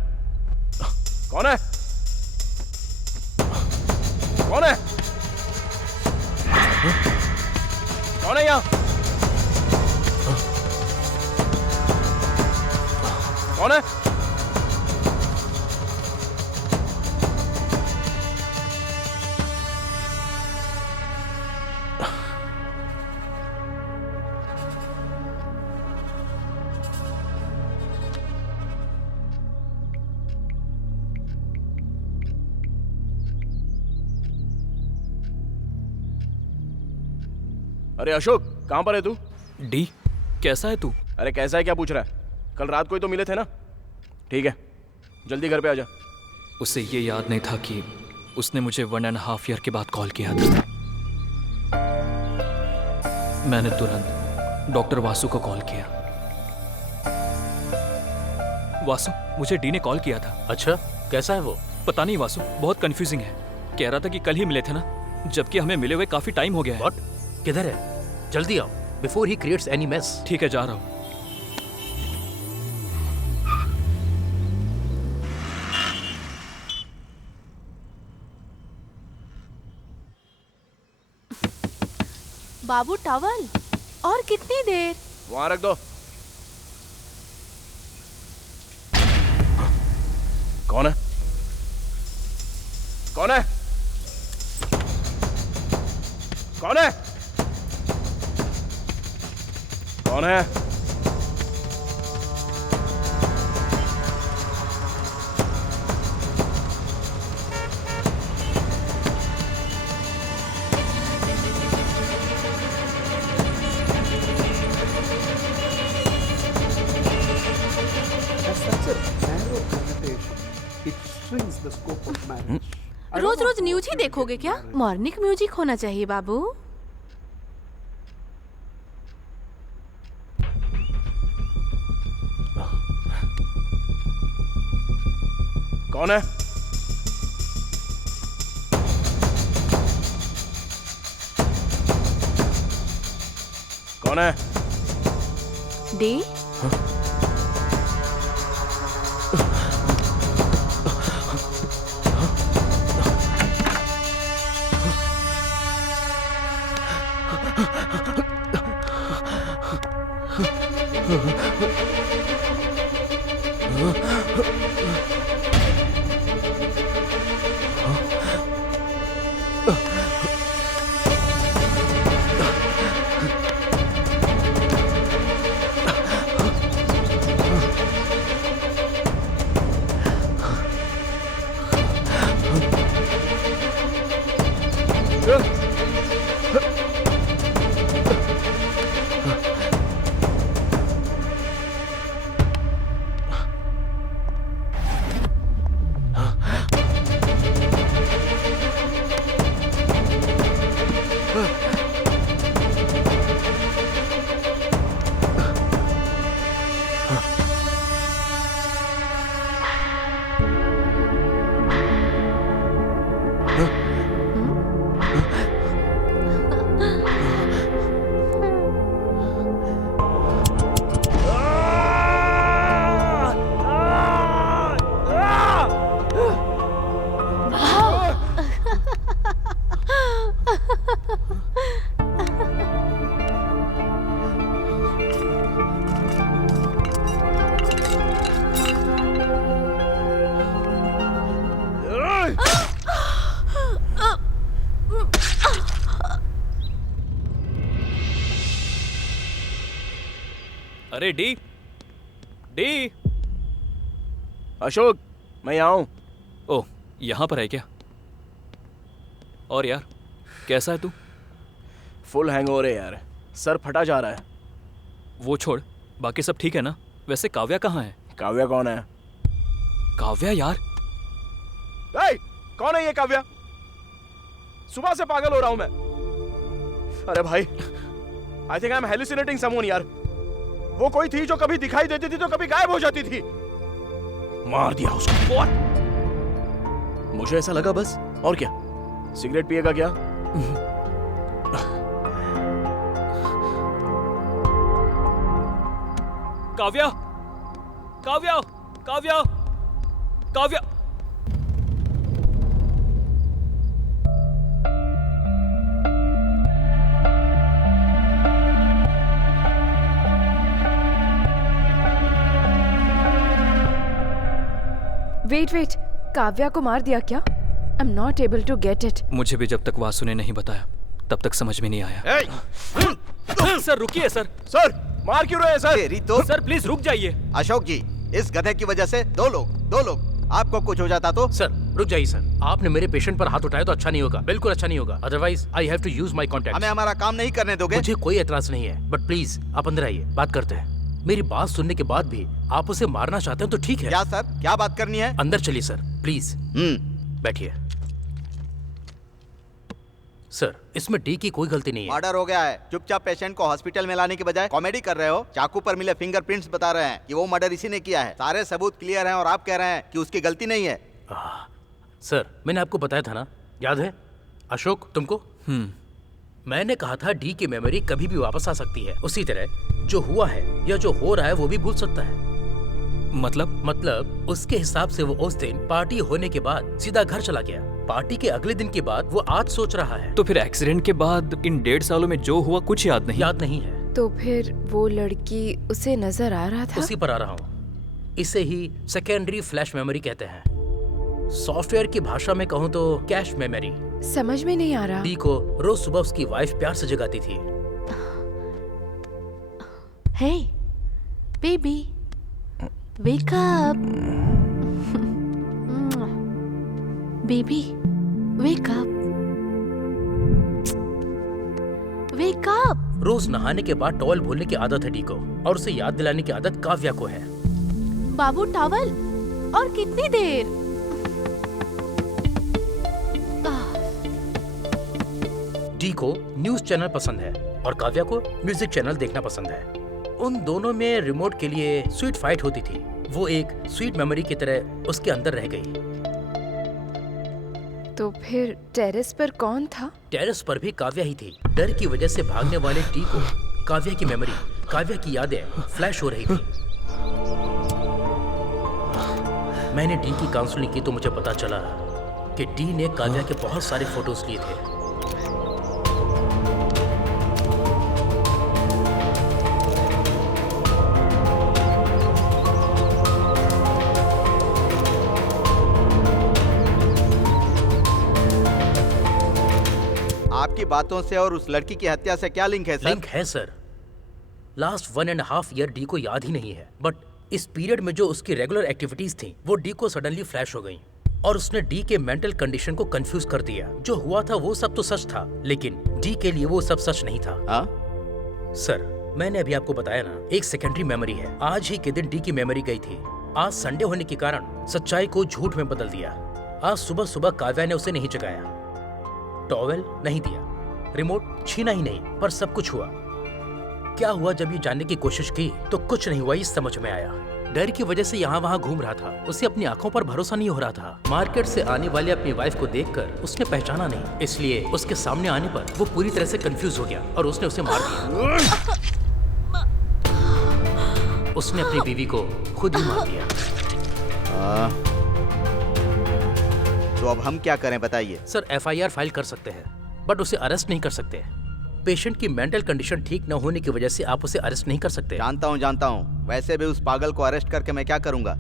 कौन है? कौन है? कौन है यहाँ? कौन है? अरे अशोक, कहां पर है तू? डी, कैसा है तू? अरे कैसा है क्या पूछ रहा है? कल रात को ही तो मिले थे ना? ठीक है, जल्दी घर पे आ जा। उसे ये याद नहीं था कि उसने मुझे 1.5 ईयर के बाद कॉल किया था। मैंने तुरंत डॉक्टर वासु को कॉल किया। वासु, मुझे डी ने कॉल किया था। अच्छा, कैसा है वो? पता नहीं वासु, बहुत कंफ्यूजिंग है। कह रहा था कि कल ही मिले थे ना, जबकि हमें मिले हुए काफी टाइम हो गया है। What? किधर है? जल्दी आओ before he creates any mess. ठीक है, जा रहा हूँ। बाबू टॉवल, और कितनी देर? वहां रख दो। कौन है? कौन है? कौन है? कौन है? रोज रोज न्यूज ही देखोगे क्या? मॉर्निंग म्यूजिक होना चाहिए बाबू। कौन है? कौन है? डी? अरे डी, डी। अशोक, मैं यहाँ हूँ। ओह, यहाँ पर है क्या? और यार, कैसा है तू? फुल हैंगओवर है यार, सर फटा जा रहा है। वो छोड़, बाकी सब ठीक है ना? वैसे काव्या कहाँ है? काव्या कौन है? काव्या यार? कौन है ये काव्या? सुबह से पागल हो रहा हूं मैं। अरे भाई, I think I am hallucinating someone यार। वो कोई थी जो कभी दिखाई देती थी तो कभी गायब हो जाती थी। मार दिया उसको। What? मुझे ऐसा लगा बस, और क्या? सिगरेट पिएगा क्या? काव्या, काव्या, काव्या, काव्या। वेट, काव्या को मार दिया क्या? I am not able to get it. मुझे भी जब तक वासु ने नहीं बताया तब तक समझ में नहीं आया। सर रुकिए सर। सर मार क्यों रहे हैं सर? तेरी तो सर प्लीज रुक जाइए। अशोक जी, इस गधे की वजह से दो लोग आपको कुछ हो जाता तो? सर रुक जाइए सर, आपने मेरे पेशेंट पर हाथ उठाया तो अच्छा नहीं होगा, बिल्कुल अच्छा नहीं होगा। Otherwise I have to use my contact. हमें हमारा काम नहीं करने दोगे? मुझे कोई एतराज नहीं है, बट प्लीज आप अंदर आइए, बात करते हैं। मेरी बात सुनने के बाद भी आप उसे मारना चाहते हैं तो ठीक है। क्या सर, क्या बात करनी है? अंदर चलिए सर प्लीज। बैठिए। सर इसमें डी की कोई गलती नहीं है। मर्डर हो गया है। चुपचाप पेशेंट को हॉस्पिटल में लाने के बजाय कॉमेडी कर रहे हो। चाकू पर मिले फिंगरप्रिंट्स बता रहे हैं कि वो मर्डर इसी ने किया है। सारे सबूत क्लियर हैं और आप कह रहे हैं कि उसकी गलती नहीं है। सर मैंने आपको बताया था ना, याद है? अशोक तुमको? मैंने कहा था डी की मेमोरी कभी भी वापस आ सकती है। उसी तरह जो हुआ है या जो हो रहा है वो भी भूल सकता है। मतलब उसके हिसाब से वो उस दिन पार्टी होने के बाद सीधा घर चला गया। पार्टी के अगले दिन के बाद वो आज सोच रहा है। तो फिर एक्सीडेंट के बाद इन 1.5 सालों में जो हुआ कुछ याद नहीं है। तो फिर वो लड़की उसे नजर आ रहा था? उसी पर आ रहा हूँ। इसे ही सेकेंडरी फ्लैश मेमोरी कहते हैं। सॉफ्टवेयर की भाषा में कहूँ तो कैश मेमोरी। समझ में नहीं आ रहा। डी को रोज सुबह उसकी वाइफ प्यार से जगाती थी। Hey baby, wake up. Baby, wake up. Wake up. रोज नहाने के बाद टॉवल भूलने की आदत है डी को, और उसे याद दिलाने की आदत काव्या को है। बाबू टॉवल, और कितनी देर? डी को न्यूज चैनल पसंद है और काव्या को म्यूजिक चैनल देखना पसंद है। उन दोनों में रिमोट के लिए स्वीट फाइट होती थी। वो एक स्वीट मेमोरी की तरह उसके अंदर रह गई। तो फिर टेरेस पर कौन था? टेरेस पर भी काव्या ही थी। डर की वजह से भागने वाले डी को काव्या की मेमोरी, काव्या की यादें फ्लैश हो रही थी। मैंने डी की काउंसलिंग की तो मुझे पता चला कि डी ने काव्या के बहुत सारे फोटोज लिए थे। आपकी बातों से और उस लड़की की हत्या से क्या लिंक है सर? लिंक है सर। लास्ट 1.5 ईयर डी को याद ही नहीं है, बट इस पीरियड में जो उसकी रेगुलर एक्टिविटीज थी वो डी को सडनली फ्लैश हो गई और उसने डी के मेंटल कंडीशन को कंफ्यूज कर दिया। जो हुआ था वो सब तो सच था, लेकिन डी के लिए वो सब सच नहीं था। सर मैंने अभी आपको बताया ना, एक सेकेंडरी मेमोरी है। आज ही के दिन डी की मेमोरी गई थी। आज संडे होने के कारण सच्चाई को झूठ में बदल दिया। आज सुबह सुबह काव्या ने उसे नहीं जगाया, टॉवेल नहीं दिया, रिमोट छीना ही नहीं, पर सब कुछ हुआ। क्या हुआ जब ये जानने की कोशिश की तो कुछ नहीं हुआ, ये समझ में आया। डर की वजह से यहाँ वहाँ घूम रहा था। उसे अपनी आंखों पर भरोसा नहीं हो रहा था। मार्केट से आने वाले अपनी वाइफ को देखकर उसने पहचाना नहीं, इसलिए उसके सामने आने पर वो पूरी तरह से कंफ्यूज हो गया और उसने उसे मार दिया। उसने अपनी बीवी को खुद ही मार दिया। तो अब हम क्या करें बताइए? सर FIR फाइल कर सकते हैं, बट उसे अरेस्ट नहीं कर सकते। पेशेंट की मेंटल कंडीशन ठीक न होने की वजह से आप उसे अरेस्ट नहीं कर सकते। जानता हूँ। वैसे भी उस पागल को अरेस्ट करके मैं क्या करूँगा?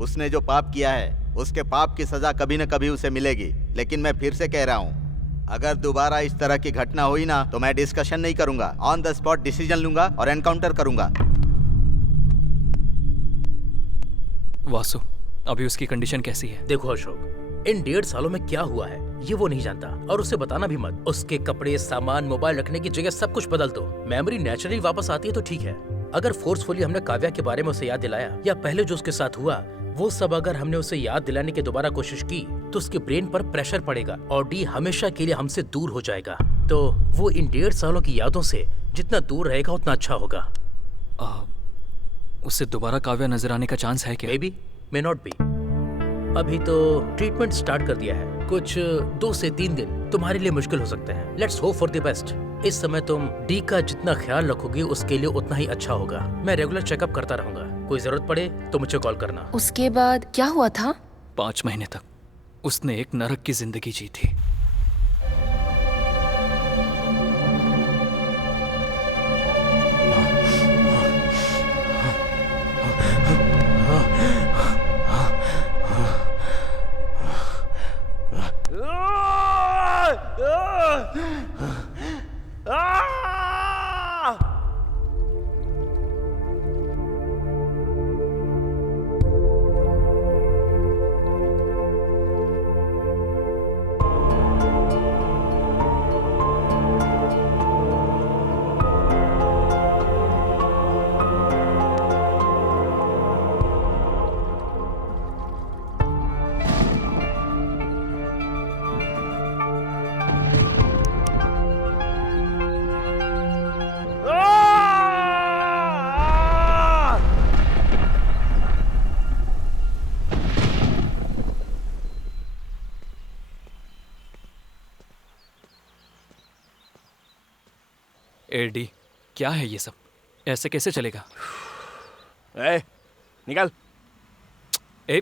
उसने जो पाप किया है उसके पाप की सजा कभी न कभी उसे मिलेगी। लेकिन मैं फिर से कह रहा हूँ, अगर दोबारा इस तरह की घटना हुई ना तो मैं डिस्कशन नहीं करूंगा, ऑन द स्पॉट डिसीजन लूंगा और एनकाउंटर करूंगा। वासु, अभी उसकी कंडीशन कैसी है? देखो अशोक, इन 1.5 सालों में क्या हुआ है ये वो नहीं जानता, और उसे बताना भी मत। उसके कपड़े, सामान, मोबाइल रखने की जगह सब कुछ बदल दो। मेमोरी नेचुरली वापस आती है तो ठीक है। अगर फोर्सफुली हमने काव्या के बारे में उसे याद दिलाया या पहले जो उसके साथ हुआ वो सब अगर हमने उसे याद दिलाने की दोबारा कोशिश की तो उसके ब्रेन पर प्रेशर पड़ेगा और डी हमेशा के लिए हमसे दूर हो जाएगा। तो वो इन 1.5 सालों की यादों से जितना दूर रहेगा उतना अच्छा होगा। उससे दोबारा काव्या नजर आने का चांस है क्या? May be, may not be. अभी तो ट्रीटमेंट स्टार्ट कर दिया है। कुछ 2 से 3 दिन तुम्हारे लिए मुश्किल हो सकते हैं। Let's hope for the best. इस समय तुम डी का जितना ख्याल रखोगे उसके लिए उतना ही अच्छा होगा। मैं रेगुलर चेकअप करता रहूंगा। कोई जरूरत पड़े तो मुझे कॉल करना। उसके बाद क्या हुआ था? 5 महीने तक उसने एक नरक की जिंदगी जी थी। एडी, क्या है ये सब? ऐसे कैसे चलेगा? निकल। ए,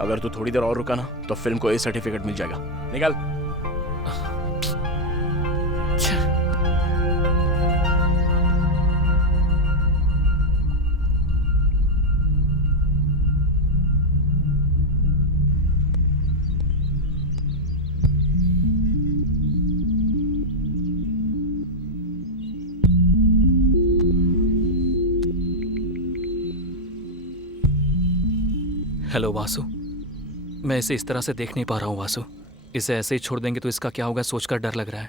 अगर तू थोड़ी देर और रुका ना तो फिल्म को ए सर्टिफिकेट मिल जाएगा। निकल। हेलो वासु, मैं इसे इस तरह से देख नहीं पा रहा हूँ वासु। इसे ऐसे ही छोड़ देंगे तो इसका क्या होगा सोचकर डर लग रहा है।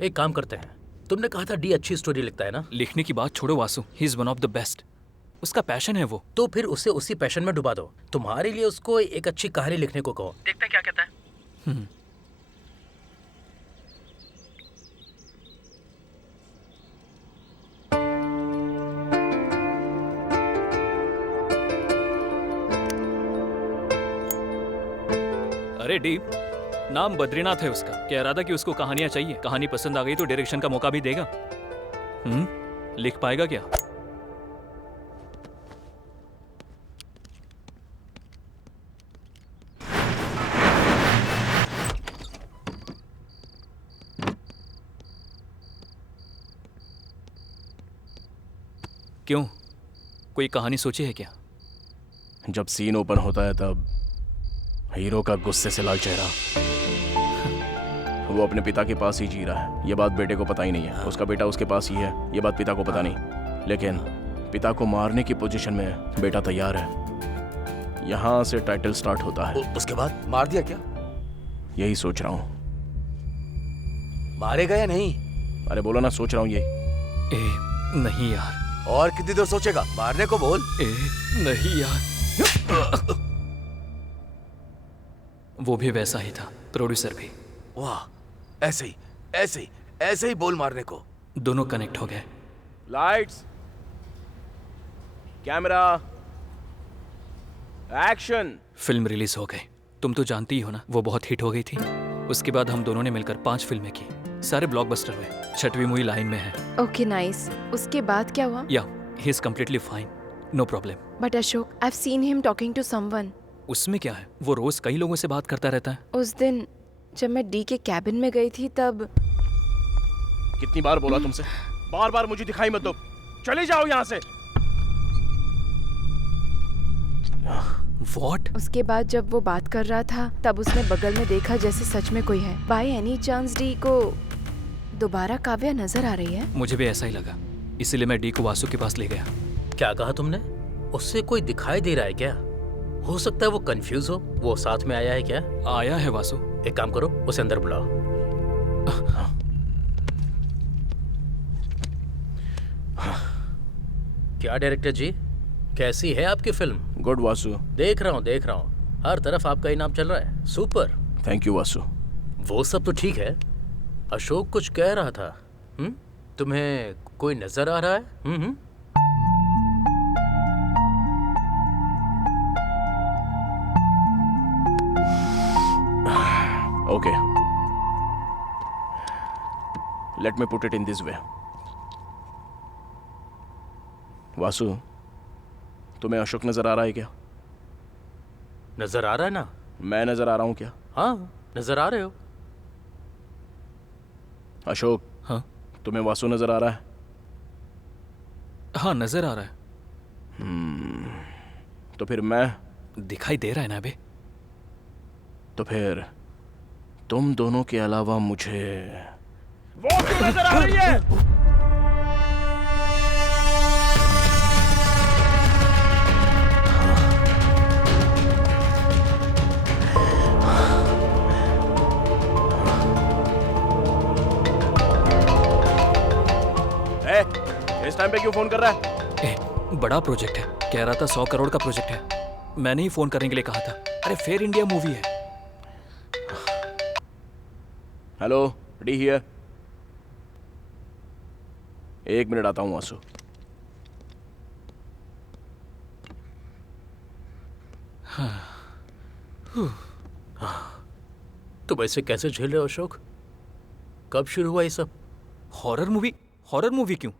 एक काम करते हैं, तुमने कहा था डी अच्छी स्टोरी लिखता है ना? लिखने की बात छोड़ो Vasu, he is one of the best. उसका पैशन है वो। तो फिर उसे उसी पैशन में डुबा दो। तुम्हारे लिए उसको एक अच्छी कहानी लिखने को कहो, देखते हैं क्या कहता है। अरे डी, नाम बद्रीनाथ है उसका। कह रहा था कि उसको कहानियां चाहिए। कहानी पसंद आ गई तो डायरेक्शन का मौका भी देगा। लिख पाएगा क्या? क्यों, कोई कहानी सोची है क्या? जब सीन ओपन होता है तब हीरो का गुस्से से लाल चेहरा। वो अपने पिता के पास ही जी रहा है। ये बात बेटे को पता ही नहीं है। उसका बेटा उसके पास ही है, ये बात पिता को पता नहीं। लेकिन पिता को मारने की पोजीशन में बेटा तैयार है। यहाँ से टाइटल स्टार्ट होता है। उसके बाद मार दिया क्या? यही सोच रहा हूँ। मारेगा या नहीं? अरे बोलो ना, सोच रहा हूँ। नहीं यार। और कितनी देर सोचेगा? मारने को बोल। नहीं यार। वो भी वैसा ही था, प्रोड्यूसर भी। वाह, ऐसे ही ऐसे ही ऐसे ही बोल मारने को। दोनों कनेक्ट हो गए। Lights, camera, action. Film release हो गई। तुम तो जानती ही हो ना, वो बहुत हिट हो गई थी। उसके बाद हम दोनों ने मिलकर 5 फिल्में की, सारे ब्लॉकबस्टर हुए। 6वीं मूवी लाइन में है। Okay nice. उसके बाद क्या हुआ? Yeah he is completely fine, no problem. But Ashok, I have seen him talking to someone. उसमें क्या है, वो रोज कई लोगों से बात करता रहता है। उस दिन जब मैं डी के कैबिन में गई थी तब। कितनी बार बोला तुमसे, बार बार मुझे दिखाई मत दो, चले जाओ यहाँ से। What? उसके बाद जब वो बात कर रहा था तब उसने बगल में देखा जैसे सच में कोई है। बाय एनी चांस डी को दोबारा काव्या नजर आ रही है? मुझे भी ऐसा ही लगा, इसीलिए मैं डी को वासु के पास ले गया। क्या कहा तुमने? उससे कोई दिखाई दे रहा है क्या? हो सकता है वो कंफ्यूज हो। वो साथ में आया है क्या? आया है वासु। एक काम करो, उसे अंदर बुलाओ। क्या डायरेक्टर जी, कैसी है आपकी फिल्म? गुड वासु। देख रहा हूँ। हर तरफ आपका ही नाम चल रहा है। सुपर। Thank you Vasu. वो सब तो ठीक है। अशोक कुछ कह रहा था। तुम्हें कोई नजर आ रहा है? Okay. Let me put it in this way. Vasu, तुम्हें अशोक नजर आ रहा है क्या? नजर आ रहा है ना? मैं नजर आ रहा हूं क्या? हाँ, नजर आ रहे हो। अशोक, हाँ तुम्हें वासु नजर आ रहा है? हाँ, नजर आ रहा है। तो फिर मैं दिखाई दे रहा है ना बे? तो फिर तुम दोनों के अलावा मुझे वो क्यों नजर आ रही है? इस टाइम पे क्यों फोन कर रहा है? बड़ा प्रोजेक्ट है, कह रहा था 100 करोड़ का प्रोजेक्ट है। मैंने ही फोन करने के लिए कहा था। अरे फेयर इंडिया मूवी है। Hello, D here. 1 मिनट आता हूं वासु। तुम ऐसे कैसे झेल रहे हो अशोक? कब शुरू हुआ ये सब? हॉरर मूवी क्यों?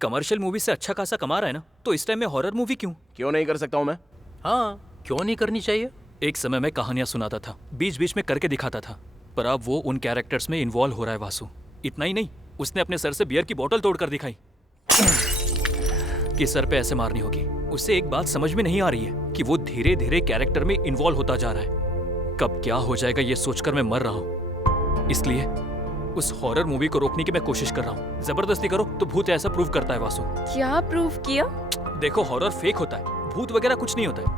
कमर्शियल मूवी से अच्छा खासा कमा रहा है ना, तो इस टाइम में हॉरर मूवी क्यों नहीं कर सकता हूं मैं? हाँ, क्यों नहीं करनी चाहिए? एक समय में कहानियां सुनाता था, बीच बीच में करके दिखाता था, पर अब वो उन कैरेक्टर्स में इन्वॉल्व हो रहा है वासु। इतना ही नहीं, उसने अपने सर से बियर की बोतल तोड़कर दिखाई कि सर पे ऐसे मारनी होगी। उसे एक बात समझ में नहीं आ रही है कि वो धीरे धीरे कैरेक्टर में इन्वॉल्व होता जा रहा है। कब क्या हो जाएगा ये सोचकर मैं मर रहा हूँ। इसलिए उस हॉरर मूवी को रोकने की मैं कोशिश कर रहा हूँ। जबरदस्ती करो तो भूत ऐसा प्रूव करता है वासु। क्या प्रूव किया? देखो, हॉरर फेक होता है, भूत वगैरह कुछ नहीं होता है।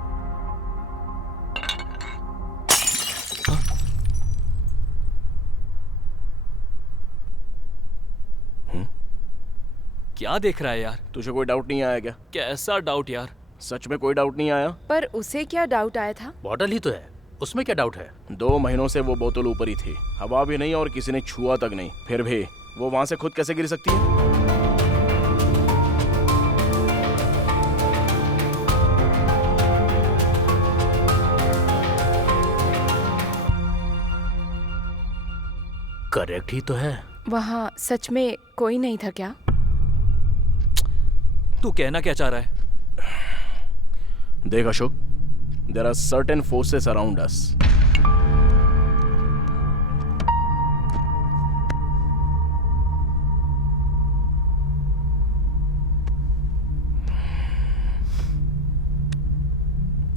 क्या देख रहा है यार? तुझे कोई डाउट नहीं आया क्या? कैसा डाउट यार? सच में कोई डाउट नहीं आया? पर उसे क्या डाउट आया था? बॉटल ही तो है, उसमें क्या डाउट है? 2 महीनों से वो बोतल ऊपर ही थी, हवा भी नहीं और किसी ने छुआ तक नहीं। फिर भी वो वहां से खुद कैसे गिर सकती है? करेक्ट ही तो है। वहाँ सच में कोई नहीं था क्या? तू कहना क्या चाह रहा है? देख Ashok, there are certain forces around us.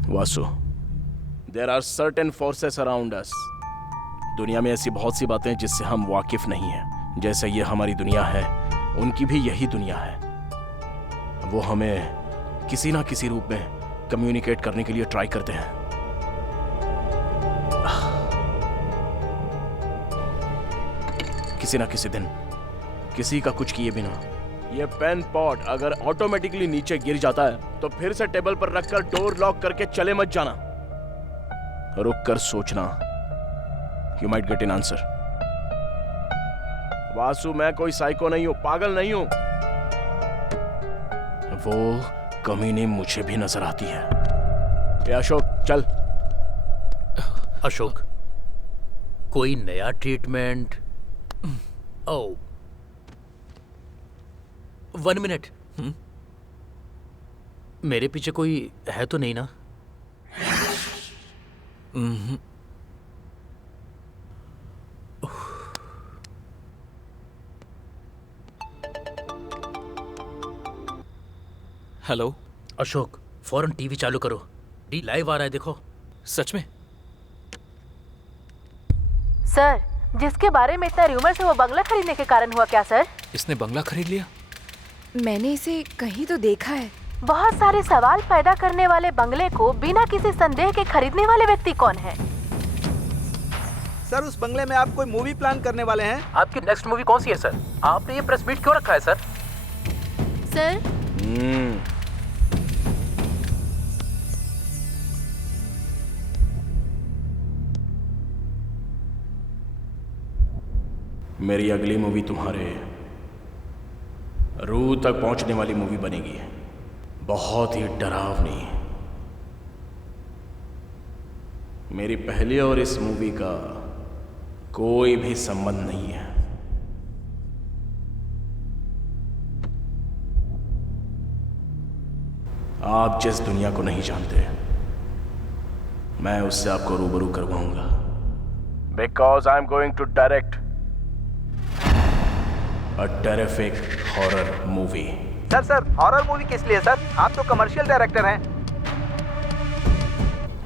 Vasu, there are certain forces around us. दुनिया में ऐसी बहुत सी बातें जिससे हम वाकिफ नहीं हैं। जैसे ये हमारी दुनिया है, उनकी भी यही दुनिया है। वो हमें किसी ना किसी रूप में कम्युनिकेट करने के लिए ट्राई करते हैं। किसी ना किसी दिन, किसी का कुछ किए बिना ये पेन पॉट अगर ऑटोमेटिकली नीचे गिर जाता है तो फिर से टेबल पर रखकर डोर लॉक करके चले मत जाना। रुक कर सोचना। You might get an answer. Vasu, मैं कोई साइको नहीं हूं, पागल नहीं हूं। वो कमीनी मुझे भी नजर आती है। ये अशोक, चल। अशोक, कोई नया ट्रीटमेंट? ओह, 1 मिनट। मेरे पीछे कोई है तो नहीं ना? हेलो अशोक, फौरन टीवी चालू करो। डी लाइव आ रहा है, देखो। सच में? सर, जिसके बारे में इतना र्यूमर्स है वो बंगला खरीदने के कारण हुआ क्या सर? इसने बंगला खरीद लिया? मैंने इसे कहीं तो देखा है। बहुत सारे सवाल पैदा करने वाले बंगले को बिना किसी संदेह के खरीदने वाले व्यक्ति कौन है? सर, उस बंगले में आप कोई मूवी प्लान करने वाले हैं? आपकी नेक्स्ट मूवी कौन सी है सर? आपने ये प्रेस मीट क्यों रखा है सर? सर, मेरी अगली मूवी तुम्हारे रूह तक पहुंचने वाली मूवी बनेगी, बहुत ही डरावनी। मेरी पहली और इस मूवी का कोई भी संबंध नहीं है। आप जिस दुनिया को नहीं जानते, मैं उससे आपको रूबरू करवाऊंगा। Because I am going to direct a terrific horror movie. Sir horror movie किस लिए सर? आप तो कमर्शियल डायरेक्टर हैं।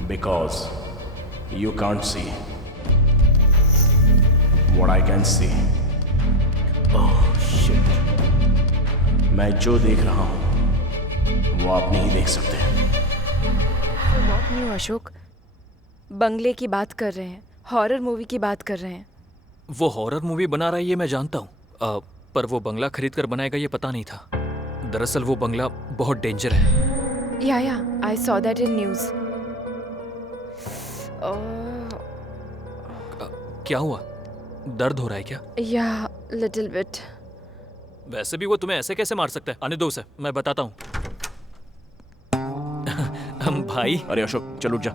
Because you can't see what I can see. Oh shit, मैं जो देख रहा हूं वो आप नहीं देख सकते। What new Ashok? बंगले की बात कर रहे हैं, हॉरर मूवी की बात कर रहे हैं। वो हॉरर मूवी बना रहा है ये मैं जानता हूँ, पर वो बंगला खरीद कर बनाएगा ये पता नहीं था। दरअसल वो बंगला बहुत डेंजर है। या I saw that in news. क्या हुआ? दर्द हो रहा है क्या? या लिटिल बिट। वैसे भी वो तुम्हें ऐसे कैसे मार सकता है? आने दो उसे, मैं बताता हूँ। भाई। अरे अशोक चल उठ जा।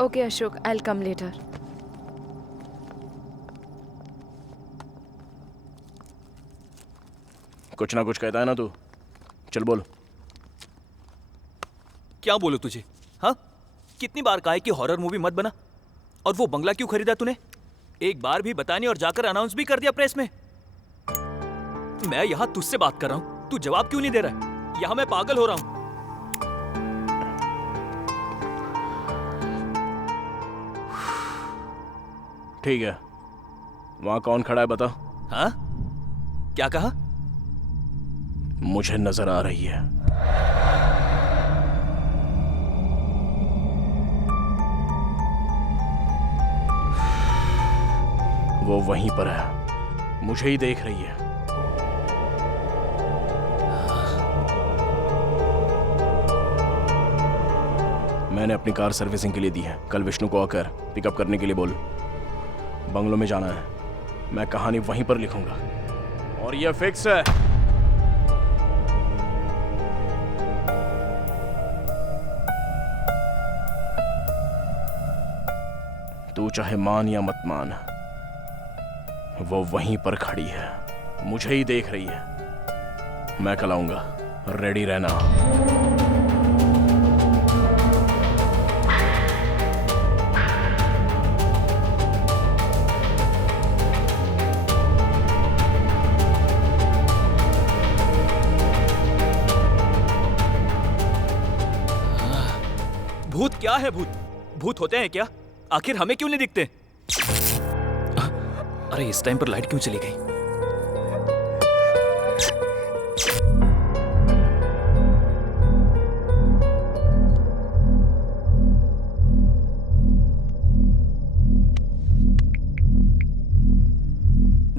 Okay Ashok, I will come later. कुछ ना कुछ कहता है ना तू, चल बोल। क्या बोलूं तुझे? हाँ, कितनी बार कहा है कि हॉरर मूवी मत बना, और वो बंगला क्यों खरीदा तूने? एक बार भी बताने और जाकर अनाउंस भी कर दिया प्रेस में। मैं यहाँ तुझसे बात कर रहा हूँ, तू जवाब क्यों नहीं दे रहा है? यहाँ मैं पागल हो रहा हूँ। ठीक है, वहां कौन खड़ा है बता। हाँ? क्या कहा? मुझे नजर आ रही है। वो वहीं पर है, मुझे ही देख रही है। मैंने अपनी कार सर्विसिंग के लिए दी है, कल विष्णु को आकर पिकअप करने के लिए बोल। बंगलों में जाना है, मैं कहानी वहीं पर लिखूंगा और यह फिक्स है। तू चाहे मान या मत मान, वो वहीं पर खड़ी है, मुझे ही देख रही है। मैं कल आऊंगा, रेडी रहना। भूत क्या है? भूत होते हैं क्या? आखिर हमें क्यों नहीं दिखते? अरे इस टाइम पर लाइट क्यों चली गई?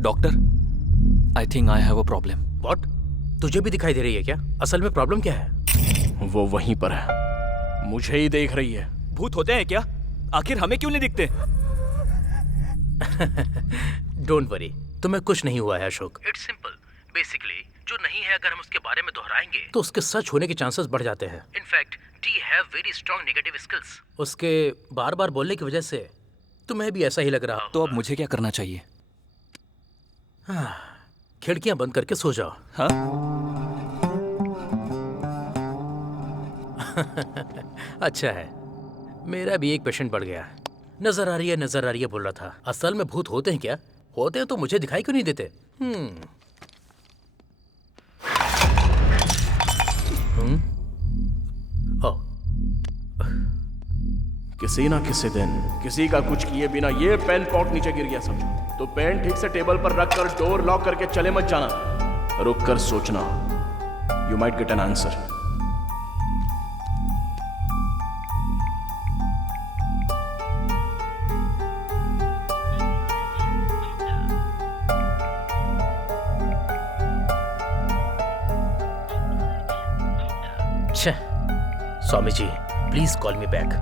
Doctor, I think I have a problem. What? तुझे भी दिखाई दे रही है क्या? असल में प्रॉब्लम क्या है? वो वहीं पर है, मुझे ही देख रही है। भूत होते हैं क्या? आखिर हमें क्यों नहीं दिखते? डोंट वरी, तुम्हें कुछ नहीं हुआ है अशोक। It's simple. बेसिकली जो नहीं है अगर हम उसके बारे में दोहराएंगे तो उसके सच होने के चांसेस बढ़ जाते हैं। In fact D have very strong negative skills. उसके बार बार बोलने की वजह से तुम्हें भी ऐसा ही लग रहा हो। तो अब मुझे क्या करना चाहिए? खिड़कियां बंद करके सो जाओ। हाँ? अच्छा है, मेरा भी एक पेशेंट बढ़ गया। नजर आ रही है बोल रहा था। असल में भूत होते हैं क्या? होते हैं तो मुझे दिखाई क्यों नहीं देते? किसी ना किसी दिन किसी का कुछ किए बिना ये पेन पॉट नीचे गिर गया समझो, तो पेन ठीक से टेबल पर रख कर डोर लॉक करके चले मत जाना। रुक कर सोचना, you might get an answer. Swami ji, please call me back.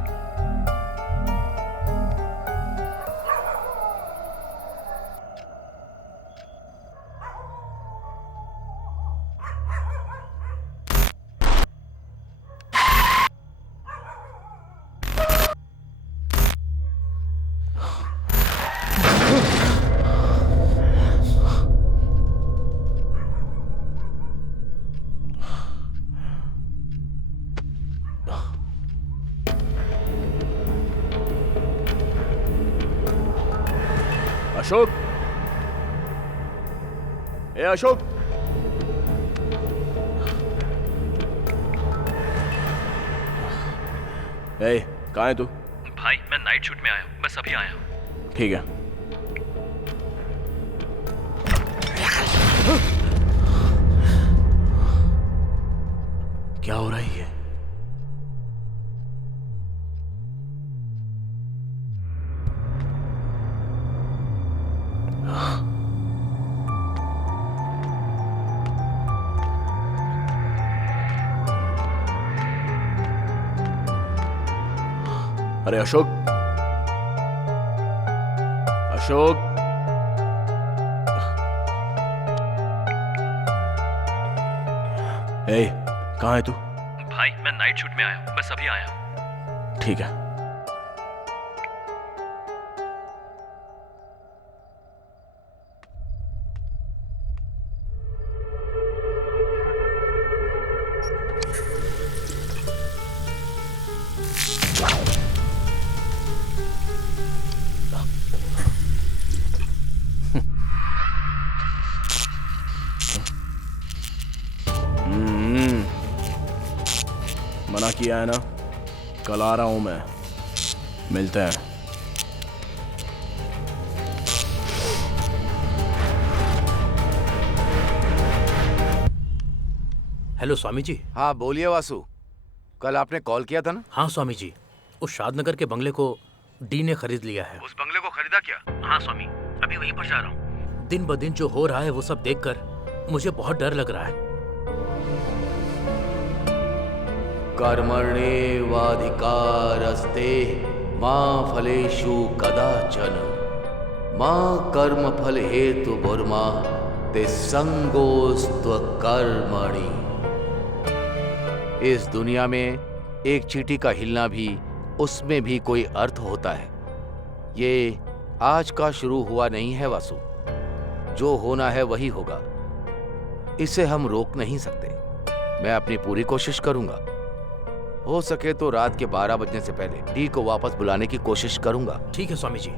Ashok, ए अशोक, ए कहाँ है तू? भाई मैं नाइट शूट में आया हूँ, बस अभी आया हूँ। ठीक है। क्या हो रहा है ये? अरे अशोक, अशोक, ए कहाँ है तू? भाई मैं नाइट शूट में आया हूँ, बस अभी आया हूँ। ठीक है। मना किया है ना, कल आ रहा हूं मैं, मिलते हैं। हेलो स्वामी जी। हाँ बोलिए वासु, कल आपने कॉल किया था ना? हाँ स्वामी जी, उस शादनगर के बंगले को डी ने खरीद लिया है। उस बंगले को खरीदा क्या? हाँ स्वामी, अभी वहीं पर जा रहा हूँ। दिन ब दिन जो हो रहा है वो सब देखकर मुझे बहुत डर लग रहा है। कर्मण्येवाधिकारस्ते मा फलेषु कदाचन मा कर्म फल हेतु बुर्मा ते संगोस्त्व कर्मणि। इस दुनिया में एक चींटी का हिलना भी, उसमें भी कोई अर्थ होता है। ये आज का शुरू हुआ नहीं है वासु, जो होना है वही होगा, इसे हम रोक नहीं सकते। मैं अपनी पूरी कोशिश करूंगा, हो सके तो रात के 12 बजने से पहले डी को वापस बुलाने की कोशिश करूंगा। ठीक है स्वामी जी।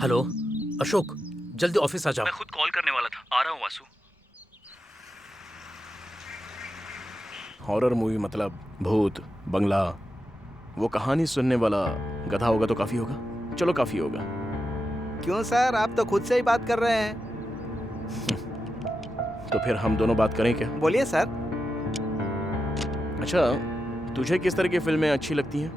हेलो अशोक, जल्दी ऑफिस आ जाओ। मैं खुद कॉल करने वाला था, आ रहा हूँ वासु। हॉरर मूवी मतलब भूत, बंगला, वो कहानी सुनने वाला गधा होगा तो काफी होगा। चलो काफी होगा। क्यों सर, आप तो खुद से ही बात कर रहे हैं। तो फिर हम दोनों बात करें क्या? बोलिए सर। अच्छा, तुझे किस तरह की फिल्में अच्छी लगती हैं?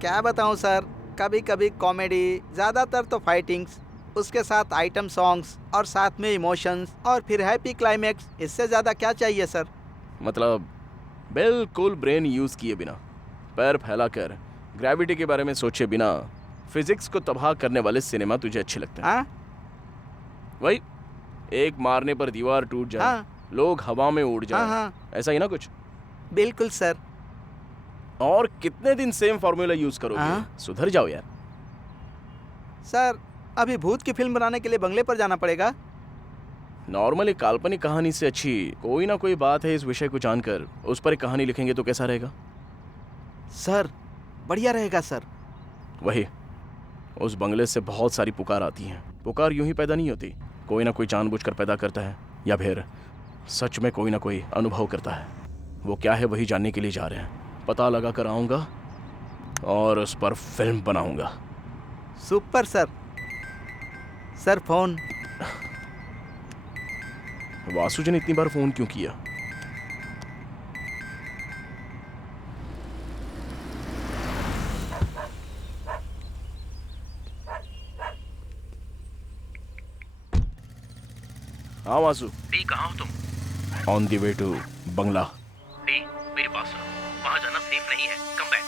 क्या बताऊं सर, कभी कभी कॉमेडी, ज्यादातर तो फाइटिंग्स, उसके साथ आइटम सॉन्ग्स और साथ में इमोशंस और फिर हैप्पी क्लाइमेक्स। इससे ज्यादा क्या चाहिए सर? मतलब बिल्कुल ब्रेन यूज किए बिना, पैर फैलाकर, ग्रेविटी के बारे में सोचे बिना, फिजिक्स को तबाह करने वाले सिनेमा तुझे अच्छे लगते हैं? वही एक मारने पर दीवार टूट जाए, लोग हवा में उड़ जाए, ऐसा ही ना कुछ? बिल्कुल सर। और कितने दिन सेम फॉर्मूला यूज करोगे? सुधर जाओ यार। सर, अभी भूत की फिल्म बनाने के लिए बंगले पर जाना पड़ेगा। नॉर्मली काल्पनिक कहानी से अच्छी कोई ना कोई बात है। इस विषय को जानकर उस पर एक कहानी लिखेंगे तो कैसा रहेगा? सर बढ़िया रहेगा सर। वही, उस बंगले से बहुत सारी पुकार आती हैं। पुकार यूं ही पैदा नहीं होती, कोई ना कोई जानबूझकर पैदा करता है, या फिर सच में कोई ना कोई अनुभव करता है। वो क्या है वही जानने के लिए जा रहे हैं। पता लगा कर आऊंगा और उस पर फिल्म बनाऊंगा। Super sir. Sir phone. Vasu ji ने इतनी बार फोन क्यों किया? हाँ वासु। डी कहाँ हो तुम? On the way to bungalow. D, मेरी बात बात सुनो, वहां जाना सेफ नहीं है। Come back.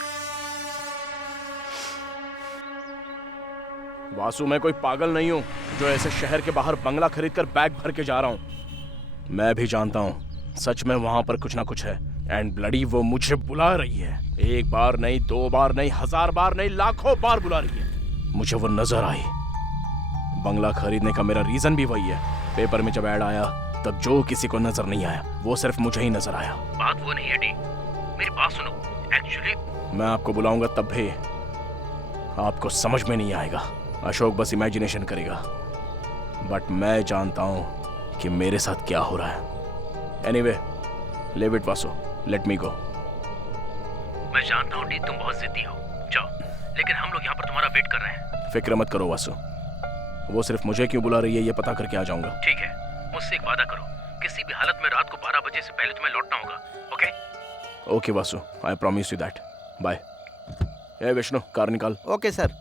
वासु, मैं कोई पागल नहीं हूं जो ऐसे शहर के बाहर बंगला खरीद कर बैग भर के जा रहा हूं। मैं भी जानता हूं सच में वहां पर कुछ ना कुछ है। एंड ब्लडी वो मुझे बुला रही है। एक बार नहीं, 2 बार नहीं, 1000 बार नहीं, लाखों बार बुला रही है। मुझे वो नजर आई। बंगला खरीदने का मेरा रीजन भी वही है। पेपर में जब ऐड आया तब जो किसी को नजर नहीं आया वो सिर्फ मुझे ही नजर आया। बात वो नहीं है डी, मेरी बात सुनो। एक्चुअली मैं आपको बुलाऊंगा तब भी आपको समझ में नहीं आएगा। अशोक बस इमेजिनेशन करेगा, बट मैं जानता हूं कि मेरे साथ क्या हो रहा है। Anyway, leave it Vasu, let me go. मैं जानता हूँ डी, तुम बहुत जिद्दी हो, जाओ, लेकिन हम लोग यहाँ पर तुम्हारा वेट कर रहे हैं। फिक्र मत करो वासु, वो सिर्फ मुझे क्यों बुला रही है ये पता करके आ जाऊंगा। ठीक है, मुझसे एक वादा करो, किसी भी हालत में रात को 12 बजे से पहले तुम्हें लौटना होगा। Okay? Okay Vasu, I promise you that. Bye. ए विष्णु, कार निकाल। Okay sir.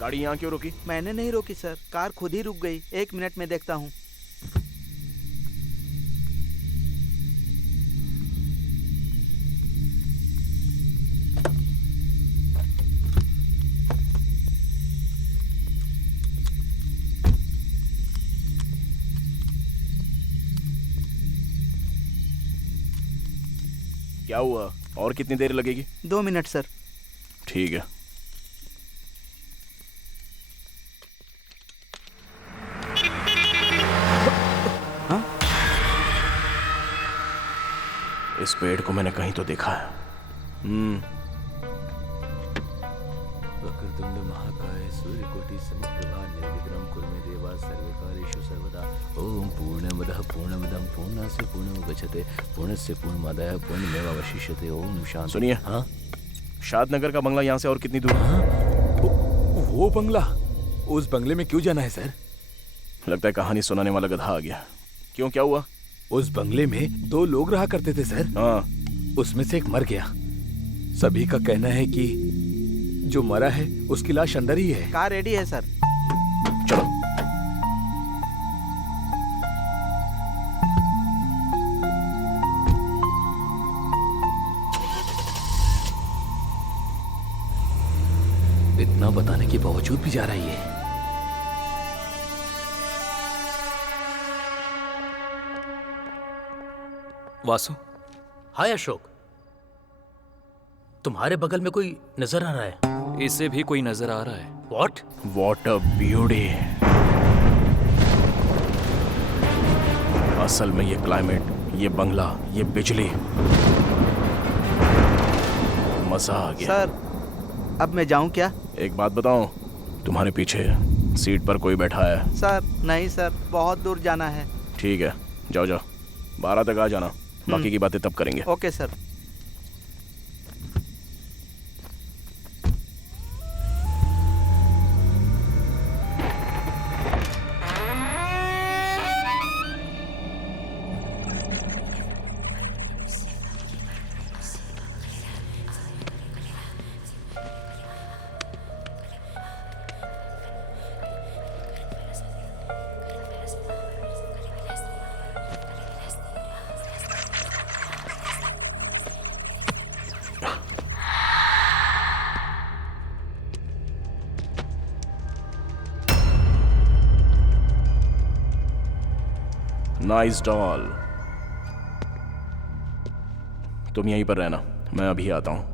गाड़ी यहाँ क्यों रुकी? मैंने नहीं रोकी सर, कार खुद ही रुक गई। 1 मिनट में देखता हूँ। क्या हुआ? और कितनी देर लगेगी? 2 मिनट सर। ठीक है। इस पेड़ को मैंने कहीं तो देखा है। वक्रतुंड महाकाय सूर्यकोटि समप्रभा निर्विघ्नं कुरु मे देवा सर्वकार्येषु सर्वदा। ओम पूर्णमदः पूर्णमिदं पूर्णास्य पूर्णमुदच्यते पूर्णस्य पूर्णमादाय पूर्णमेवावशिष्यते। ओम शांति। सुनिए। हाँ, शादनगर का बंगला यहाँ से और कितनी दूर? वो बंगला? उस बंगले में क्यों जाना है सर? लगता है कहानी सुनाने वाला गधा आ गया। क्यों, क्या हुआ? उस बंगले में 2 लोग रहा करते थे सर। हाँ। उसमें से एक मर गया। सभी का कहना है कि जो मरा है उसकी लाश अंदर ही है। कार रेडी है सर। चलो। इतना बताने के बावजूद भी जा रहा है ये। वासु। हाय अशोक, तुम्हारे बगल में कोई नजर आ रहा है? इसे भी कोई नजर आ रहा है। What? What a beauty। असल में ये क्लाइमेट, ये बंगला, ये बिजली, मजा आ गया। सर, अब मैं जाऊं क्या? एक बात बताऊं, तुम्हारे पीछे सीट पर कोई बैठा है। सर नहीं सर, बहुत दूर जाना है। ठीक है, जाओ जाओ, 12 तक आ जाना। बाकी की बातें तब करेंगे। Okay sir. Nice doll. तुम यहीं पर रहना, मैं अभी आता हूं।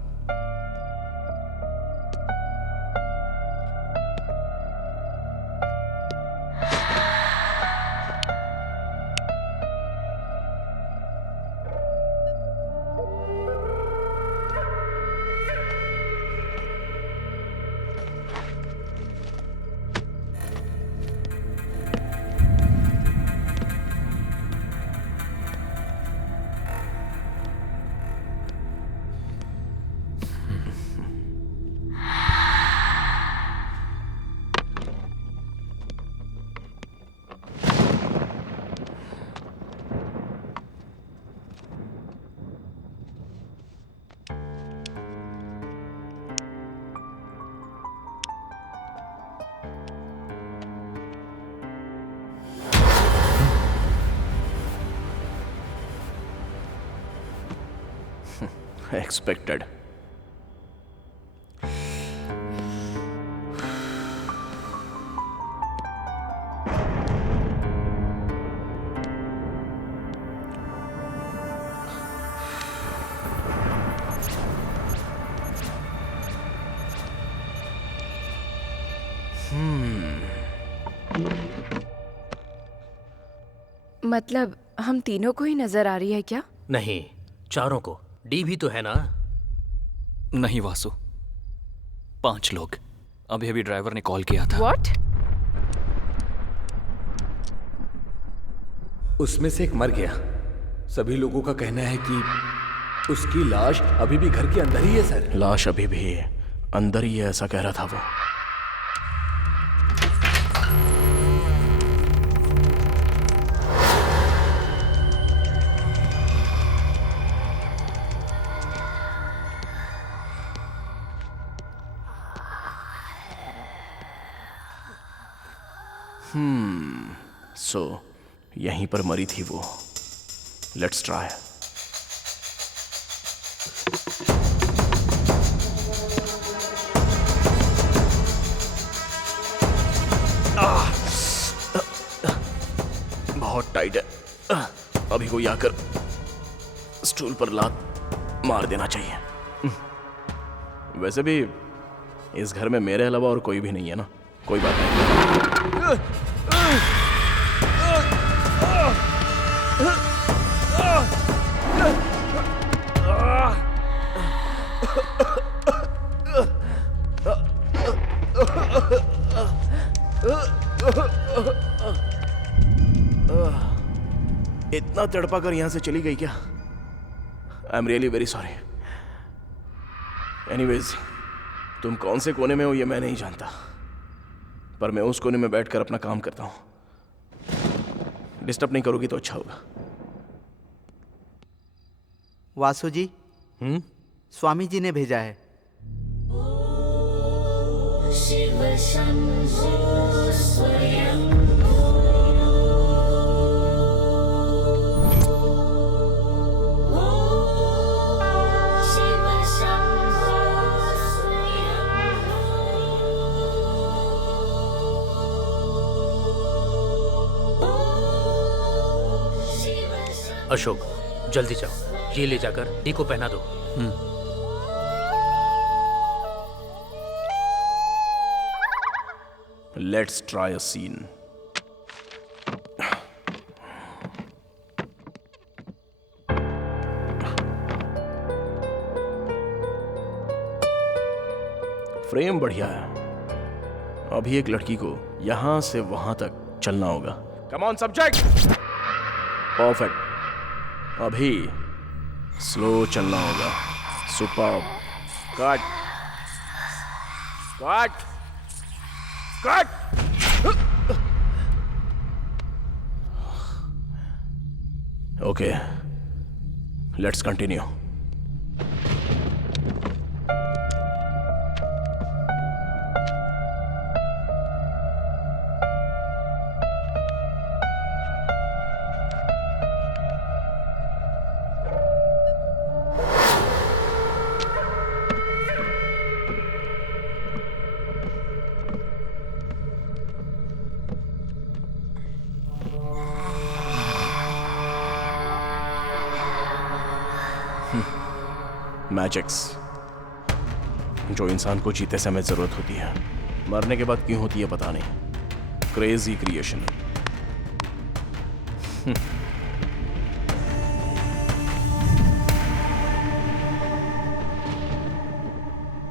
एक्सपेक्टेड। मतलब हम तीनों को ही नजर आ रही है क्या? नहीं, चारों को। डी भी तो है ना? नहीं वासु, 5 लोग। अभी अभी ड्राइवर ने कॉल किया था। What? उसमें से एक मर गया। सभी लोगों का कहना है कि उसकी लाश अभी भी घर के अंदर ही है सर। लाश अभी भी अंदर ही है, ऐसा कह रहा था वो। सो यहीं पर मरी थी वो। Let's try. बहुत टाइट है। अभी कोई आकर स्टूल पर लात मार देना चाहिए। वैसे भी इस घर में मेरे अलावा और कोई भी नहीं है ना। कोई बात नहीं। इतना तड़पा कर यहां से चली गई क्या? I am really very sorry. Anyways, तुम कौन से कोने में हो ये मैं नहीं जानता, पर मैं उस कोने में बैठकर अपना काम करता हूं। डिस्टर्ब नहीं करोगी तो अच्छा होगा। वासु जी, स्वामी जी ने भेजा है। शिव शंभो स्वयं अशोक, जल्दी जाओ, ये ले जाकर डी को पहना दो। Let's try a scene. Frame बढ़िया है। अभी एक लड़की को यहां से वहां तक चलना होगा। Come on subject. परफेक्ट। अभी स्लो चलना होगा। Super. Cut cut cut. Okay, let's continue. Magics जो इंसान को जीते समय जरूरत होती है, मरने के बाद क्यों होती है पता नहीं। Crazy creation.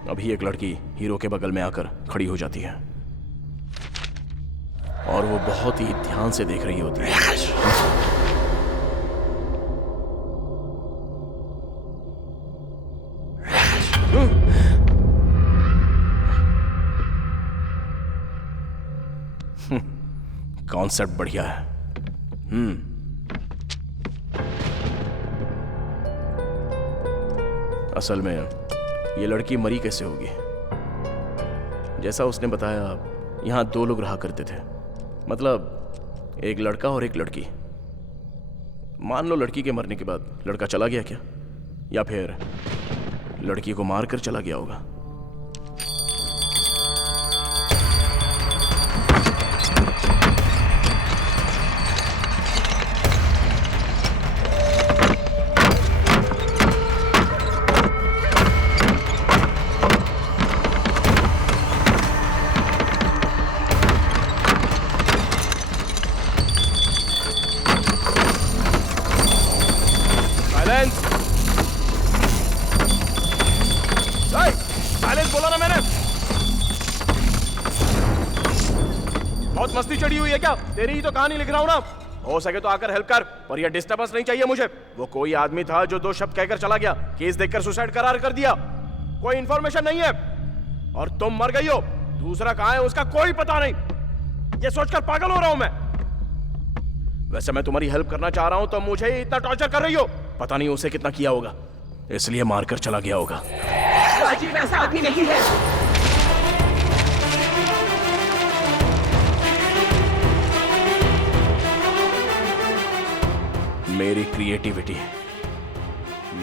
अभी एक लड़की हीरो के बगल में आकर खड़ी हो जाती है और वो बहुत ही ध्यान से देख रही होती है। कॉन्सेप्ट बढ़िया है। असल में ये लड़की मरी कैसे होगी? जैसा उसने बताया, यहां 2 लोग रहा करते थे। मतलब एक लड़का और एक लड़की। मान लो लड़की के मरने के बाद लड़का चला गया क्या? या फिर लड़की को मार कर चला गया होगा। साइलेंस बोला ना मैंने। बहुत मस्ती चढ़ी हुई है क्या? तेरी ही तो कहानी लिख रहा हूं ना। हो सके तो आकर हेल्प कर, पर यह डिस्टर्बेंस नहीं चाहिए मुझे। वो कोई आदमी था जो 2 शब्द कहकर चला गया, केस देखकर सुसाइड करार कर दिया। कोई इंफॉर्मेशन नहीं है और तुम मर गई हो। दूसरा कहां है उसका कोई पता नहीं। ये सोचकर पागल हो रहा हूं मैं। वैसे मैं तुम्हारी हेल्प करना चाह रहा हूं तो मुझे ही इतना टॉर्चर कर रही हो। पता नहीं उसे कितना किया होगा, इसलिए मारकर चला गया होगा। राजीव ऐसा आदमी नहीं है। मेरी क्रिएटिविटी,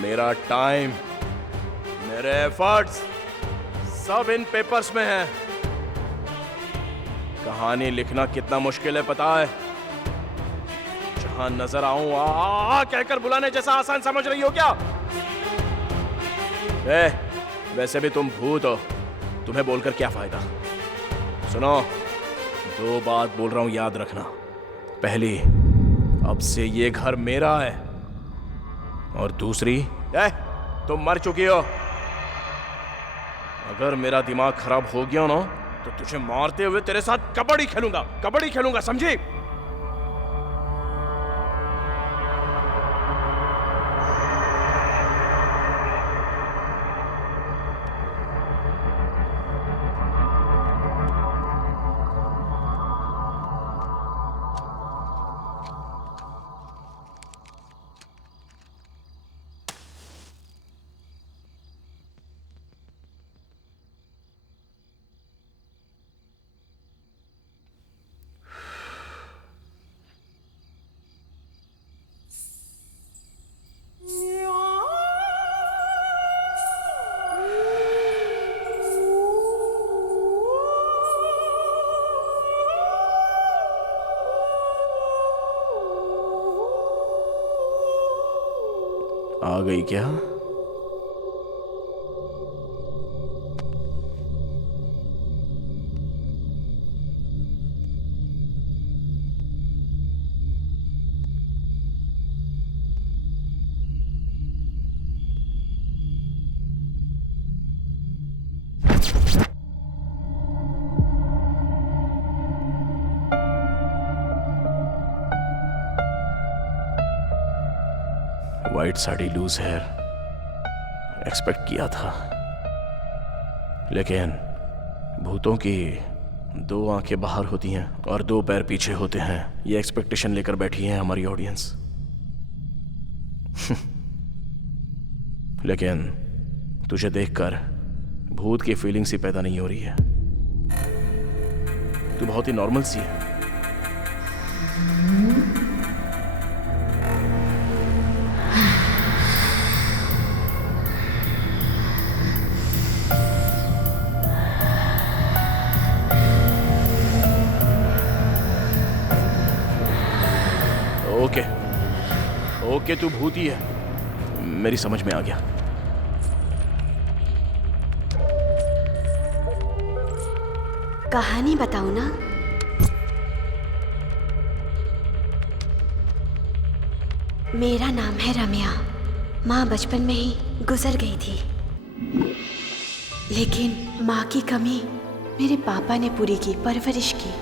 मेरा टाइम, मेरे एफर्ट्स सब इन पेपर्स में है। कहानी लिखना कितना मुश्किल है पता है? जहां नजर आऊं आ कहकर बुलाने जैसा आसान समझ रही हो क्या? वैसे भी तुम भूत हो, तुम्हें बोलकर क्या फायदा? सुनो, 2 बात बोल रहा हूं, याद रखना। पहली, अब से ये घर मेरा है, और दूसरी, तुम मर चुकी हो। अगर मेरा दिमाग खराब हो गया ना तो तुझे मारते हुए तेरे साथ कबड्डी खेलूंगा, समझी? आ गई क्या? White sari, loose hair, expect किया था, लेकिन भूतों की 2 आंखें बाहर होती हैं और 2 पैर पीछे होते हैं। ये एक्सपेक्टेशन लेकर बैठी है हमारी ऑडियंस। लेकिन तुझे देखकर भूत की फीलिंग्स ही पैदा नहीं हो रही है। तू बहुत ही नॉर्मल सी है। ओके, तू भूती है, मेरी समझ में आ गया। कहानी बताओ ना। मेरा नाम है रम्या। माँ बचपन में ही गुजर गई थी, लेकिन माँ की कमी मेरे पापा ने पूरी की, परवरिश की।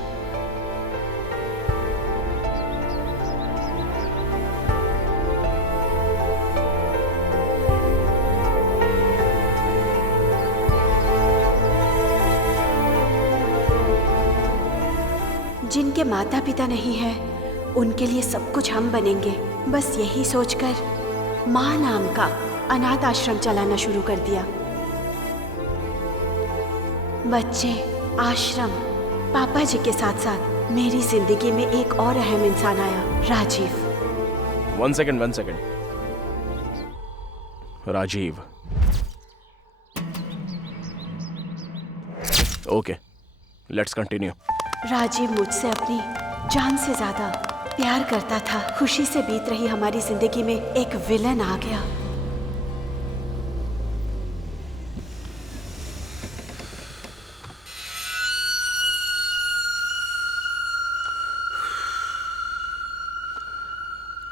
जिनके माता पिता नहीं है उनके लिए सब कुछ हम बनेंगे, बस यही सोचकर माँ नाम का अनाथ आश्रम चलाना शुरू कर दिया। बच्चे, आश्रम, पापा जी के साथ साथ मेरी जिंदगी में एक और अहम इंसान आया, Rajeev. 1 second. Rajeev, okay, let's continue. Rajeev मुझसे अपनी जान से ज्यादा प्यार करता था। खुशी से बीत रही हमारी जिंदगी में एक विलन आ गया।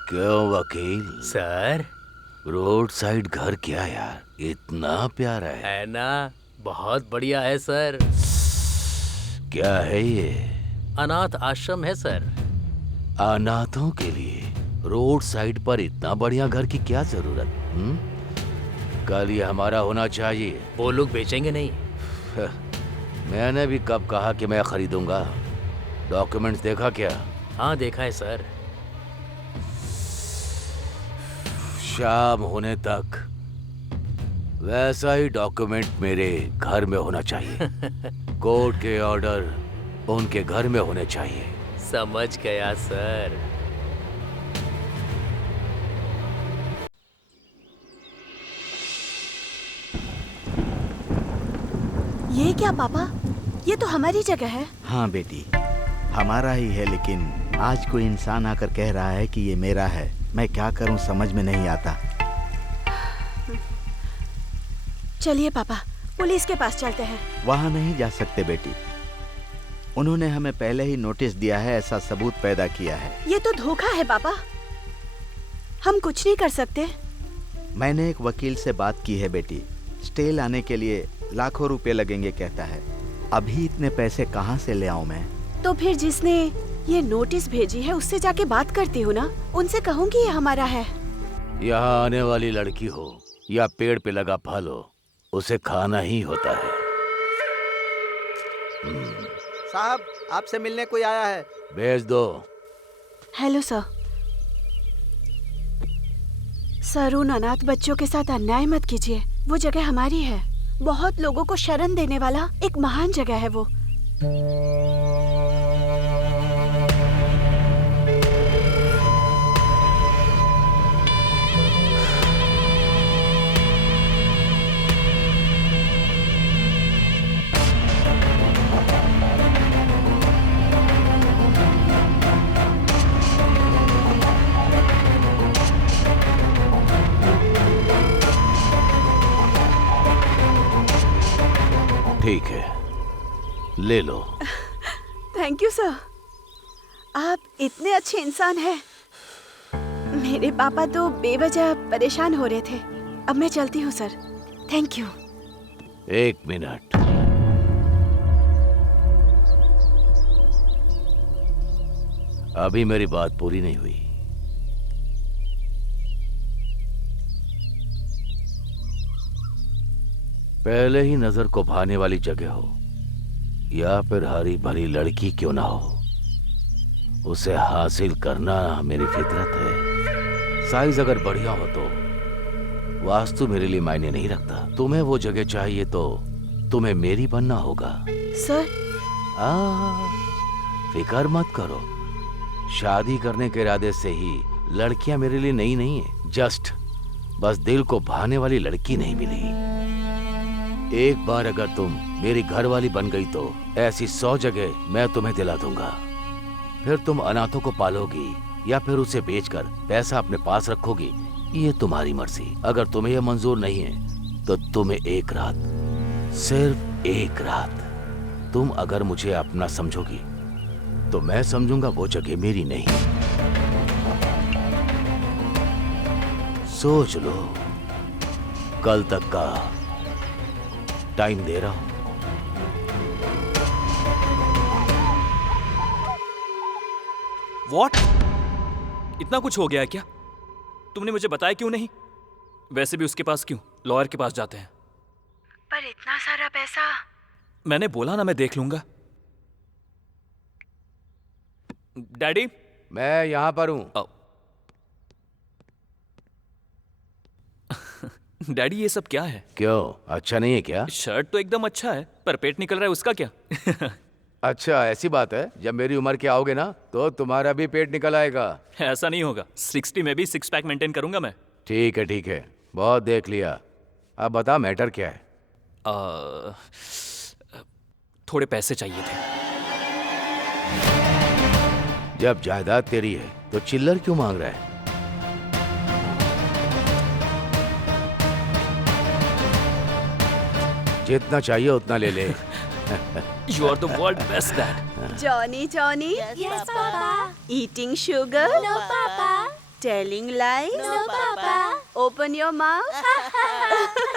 क्यों वकील? सर, रोड साइड घर क्या यार, इतना प्यारा है ना? बहुत बढ़िया है सर। क्या है ये? अनाथ आश्रम है सर। अनाथों के लिए रोड साइड पर इतना बढ़िया घर की क्या जरूरत? कल ये हमारा होना चाहिए। वो लोग बेचेंगे नहीं। मैंने भी कब कहा कि मैं खरीदूंगा? डॉक्यूमेंट्स देखा क्या? हाँ देखा है सर। शाम होने तक वैसा ही डॉक्यूमेंट मेरे घर में होना चाहिए। कोर्ट के ऑर्डर उनके घर में होने चाहिए। समझ गया सर। ये क्या पापा? ये तो हमारी जगह है। हाँ बेटी, हमारा ही है, लेकिन आज कोई इंसान आकर कह रहा है कि ये मेरा है। मैं क्या करूं समझ में नहीं आता। चलिए पापा, पुलिस के पास चलते हैं। वहां नहीं जा सकते बेटी, उन्होंने हमें पहले ही नोटिस दिया है, ऐसा सबूत पैदा किया है। ये तो धोखा है पापा, हम कुछ नहीं कर सकते। मैंने एक वकील से बात की है बेटी, स्टे लाने के लिए लाखों रुपए लगेंगे कहता है। अभी इतने पैसे कहाँ से ले आऊं मैं? तो फिर जिसने ये नोटिस भेजी है उससे जाके बात करती हूँ ना, उनसे कहूँगी ये हमारा है। यहाँ आने वाली लड़की हो या पेड़ पे लगा फल हो, उसे खाना ही होता है। साहब, आपसे मिलने कोई आया है। भेज दो। Hello sir. सर, उन अनाथ बच्चों के साथ अन्याय मत कीजिए। वो जगह हमारी है। बहुत लोगों को शरण देने वाला एक महान जगह है वो। ठीक है, ले लो। थैंक यू सर, आप इतने अच्छे इंसान हैं। मेरे पापा तो बेवजह परेशान हो रहे थे। अब मैं चलती हूँ सर। Thank you. एक मिनट। अभी मेरी बात पूरी नहीं हुई। पहले ही नजर को भाने वाली जगह हो या फिर हरी भरी लड़की क्यों ना हो, उसे हासिल करना मेरी फितरत है। साइज अगर बढ़िया हो तो वास्तु मेरे लिए मायने नहीं रखता। तुम्हें वो जगह चाहिए तो तुम्हें मेरी बनना होगा। सर, फिक्र मत करो। शादी करने के इरादे से ही लड़कियां मेरे लिए नई नहीं है। जस्ट बस दिल को भाने वाली लड़की नहीं मिली। एक बार अगर तुम मेरी घरवाली बन गई तो ऐसी 100 जगह मैं तुम्हें दिला दूंगा। फिर तुम अनाथों को पालोगी या फिर उसे बेचकर पैसा अपने पास रखोगी, ये तुम्हारी मर्जी। अगर तुम्हें यह मंजूर नहीं है तो तुम्हें एक रात, सिर्फ एक रात, तुम अगर मुझे अपना समझोगी तो मैं समझूंगा वो जगह मेरी नहीं। सोच लो, कल तक का टाइम दे रहा हूं। What? इतना कुछ हो गया है क्या? तुमने मुझे बताया क्यों नहीं? वैसे भी उसके पास क्यों, लॉयर के पास जाते हैं। पर इतना सारा पैसा। मैंने बोला ना मैं देख लूंगा। डैडी, मैं यहां पर हूं। डैडी, ये सब क्या है? क्यों, अच्छा नहीं है क्या? शर्ट तो एकदम अच्छा है, पर पेट निकल रहा है, उसका क्या? अच्छा, ऐसी बात है। जब मेरी उम्र के आओगे ना तो तुम्हारा भी पेट निकल आएगा। ऐसा नहीं होगा। 60 में भी 6 पैक मेंटेन करूंगा मैं। ठीक है ठीक है, बहुत देख लिया। अब बता मैटर क्या है? थोड़े पैसे चाहिए थे। जब जायदाद तेरी है तो चिल्लर क्यों मांग रहा है? जितना चाहिए उतना ले ले। You are the world best dad. Johnny, Yes, Papa. eating sugar, No, Papa. telling lies, No, Papa. open your mouth.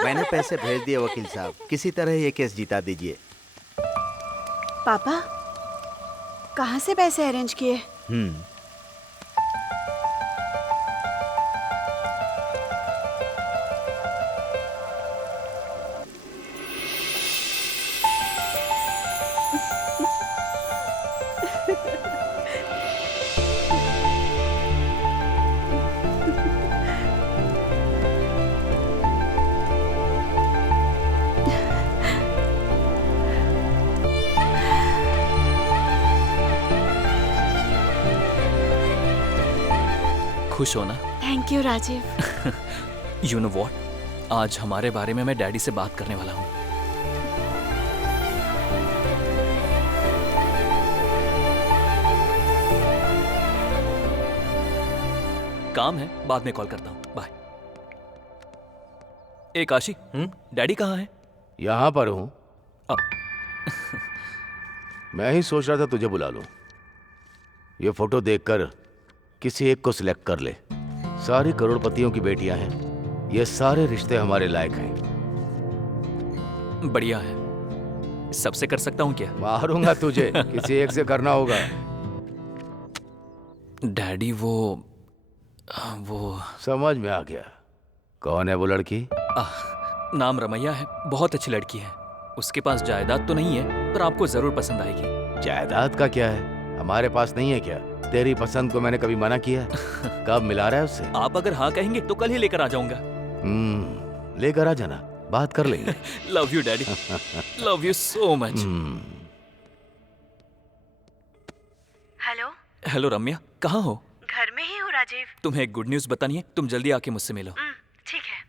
मैंने पैसे भेज दिए वकील साहब, किसी तरह ये केस जिता दीजिए। पापा, कहाँ से पैसे अरेंज किए? खुश हो ना? Thank you Rajeev. You know what, आज हमारे बारे में मैं डैडी से बात करने वाला हूँ। काम है, बाद में कॉल करता हूँ, बाय। ए काशी, डैडी कहाँ है? यहां पर हूं। मैं ही सोच रहा था तुझे बुला लूं। ये फोटो देखकर किसी एक को सिलेक्ट कर ले। सारी करोड़पतियों की बेटियां हैं। ये सारे रिश्ते हमारे लायक हैं। बढ़िया है। सबसे कर सकता हूँ क्या? मारूंगा तुझे, किसी एक से करना होगा। डैडी वो समझ में आ गया। कौन है वो लड़की? नाम रमैया है, बहुत अच्छी लड़की है। उसके पास जायदाद तो नहीं है, पर आपको जरूर पसंद आएगी। जायदाद का क्या है, हमारे पास नहीं है क्या? तेरी पसंद को मैंने कभी मना किया? कब मिला रहा है उससे? आप अगर हाँ कहेंगे तो कल ही लेकर आ जाऊंगा। लेकर आ जाना, बात कर लेंगे। Love you daddy, love you so much. Hello hello Ramya, कहाँ हो? घर में ही हूँ राजीव। तुम्हें एक गुड न्यूज बतानी है, तुम जल्दी आके मुझसे मिलो। ठीक है।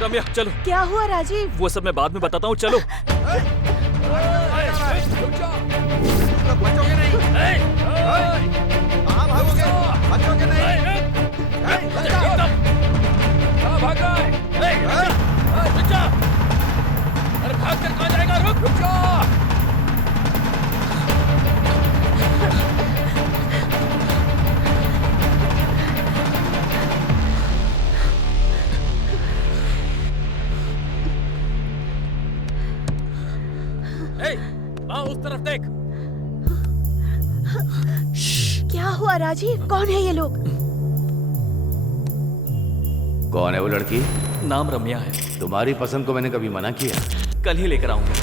रम्या चलो। क्या हुआ राजीव? वो सब मैं बाद में बताता हूँ, चलो। बचोगे नहीं। कहाँ भागोगे? बचोगे नहीं। कहाँ भाग रहा है? रुक जा। अरे भाग कर कहाँ जाएगा? रुक जा। उस तरफ देख। क्या हुआ राजीव? कौन है ये लोग? कौन है वो लड़की? नाम रम्या है। तुम्हारी पसंद को मैंने कभी मना किया? कल ही लेकर आऊंगा।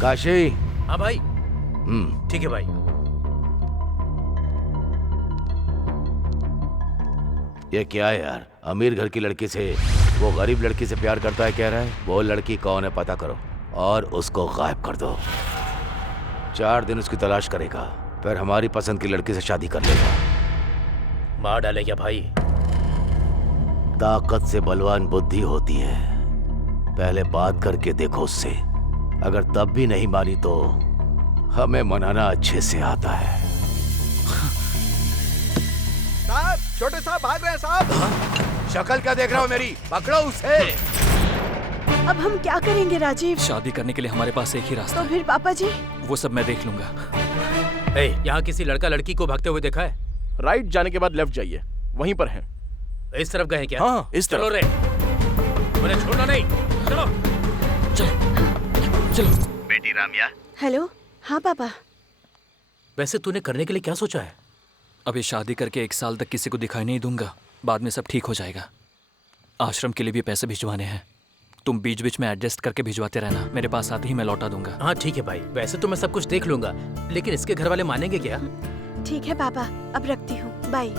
काशी। हाँ भाई। ठीक है भाई। ये क्या है यार? अमीर घर की लड़की से वो गरीब लड़की से प्यार करता है कह रहा है। वो लड़की कौन है पता करो और उसको गायब कर दो। 4 दिन उसकी तलाश करेगा, फिर हमारी पसंद की लड़की से शादी कर लेगा। मार डालेगा भाई। ताकत से बलवान बुद्धि होती है। पहले बात करके देखो उससे, अगर तब भी नहीं मानी तो हमें मनाना अच्छे से आता है। साहब, छोटे साहब भाग रहे हैं साहब। शक्ल क्या देख रहा हो मेरी? पकड़ो उसे। अब हम क्या करेंगे राजीव? शादी करने के लिए हमारे पास एक ही रास्ता तो फिर पापा जी? वो सब मैं देख लूंगा। यहाँ किसी लड़का लड़की को भागते हुए देखा है? राइट जाने के बाद लेफ्ट जाइए, वहीं पर है। इस तरफ गए क्या? हाँ, इस तरफ। चलो रे, मुझे छोड़ना नहीं। चलो चलो चलो। बेटी रामिया। हेलो। हाँ पापा। वैसे तूने करने के लिए क्या सोचा है? अभी शादी करके 1 साल तक किसी को दिखाई नहीं दूंगा, बाद में सब ठीक हो जाएगा। आश्रम के लिए भी पैसे भिजवाने हैं, तुम बीच बीच में एडजस्ट करके भिजवाते रहना। मेरे पास आते ही मैं लौटा दूंगा। हाँ ठीक है भाई, वैसे तो मैं सब कुछ देख लूंगा, लेकिन इसके घर वाले मानेंगे क्या? ठीक है पापा, अब रखती हूँ, बाय।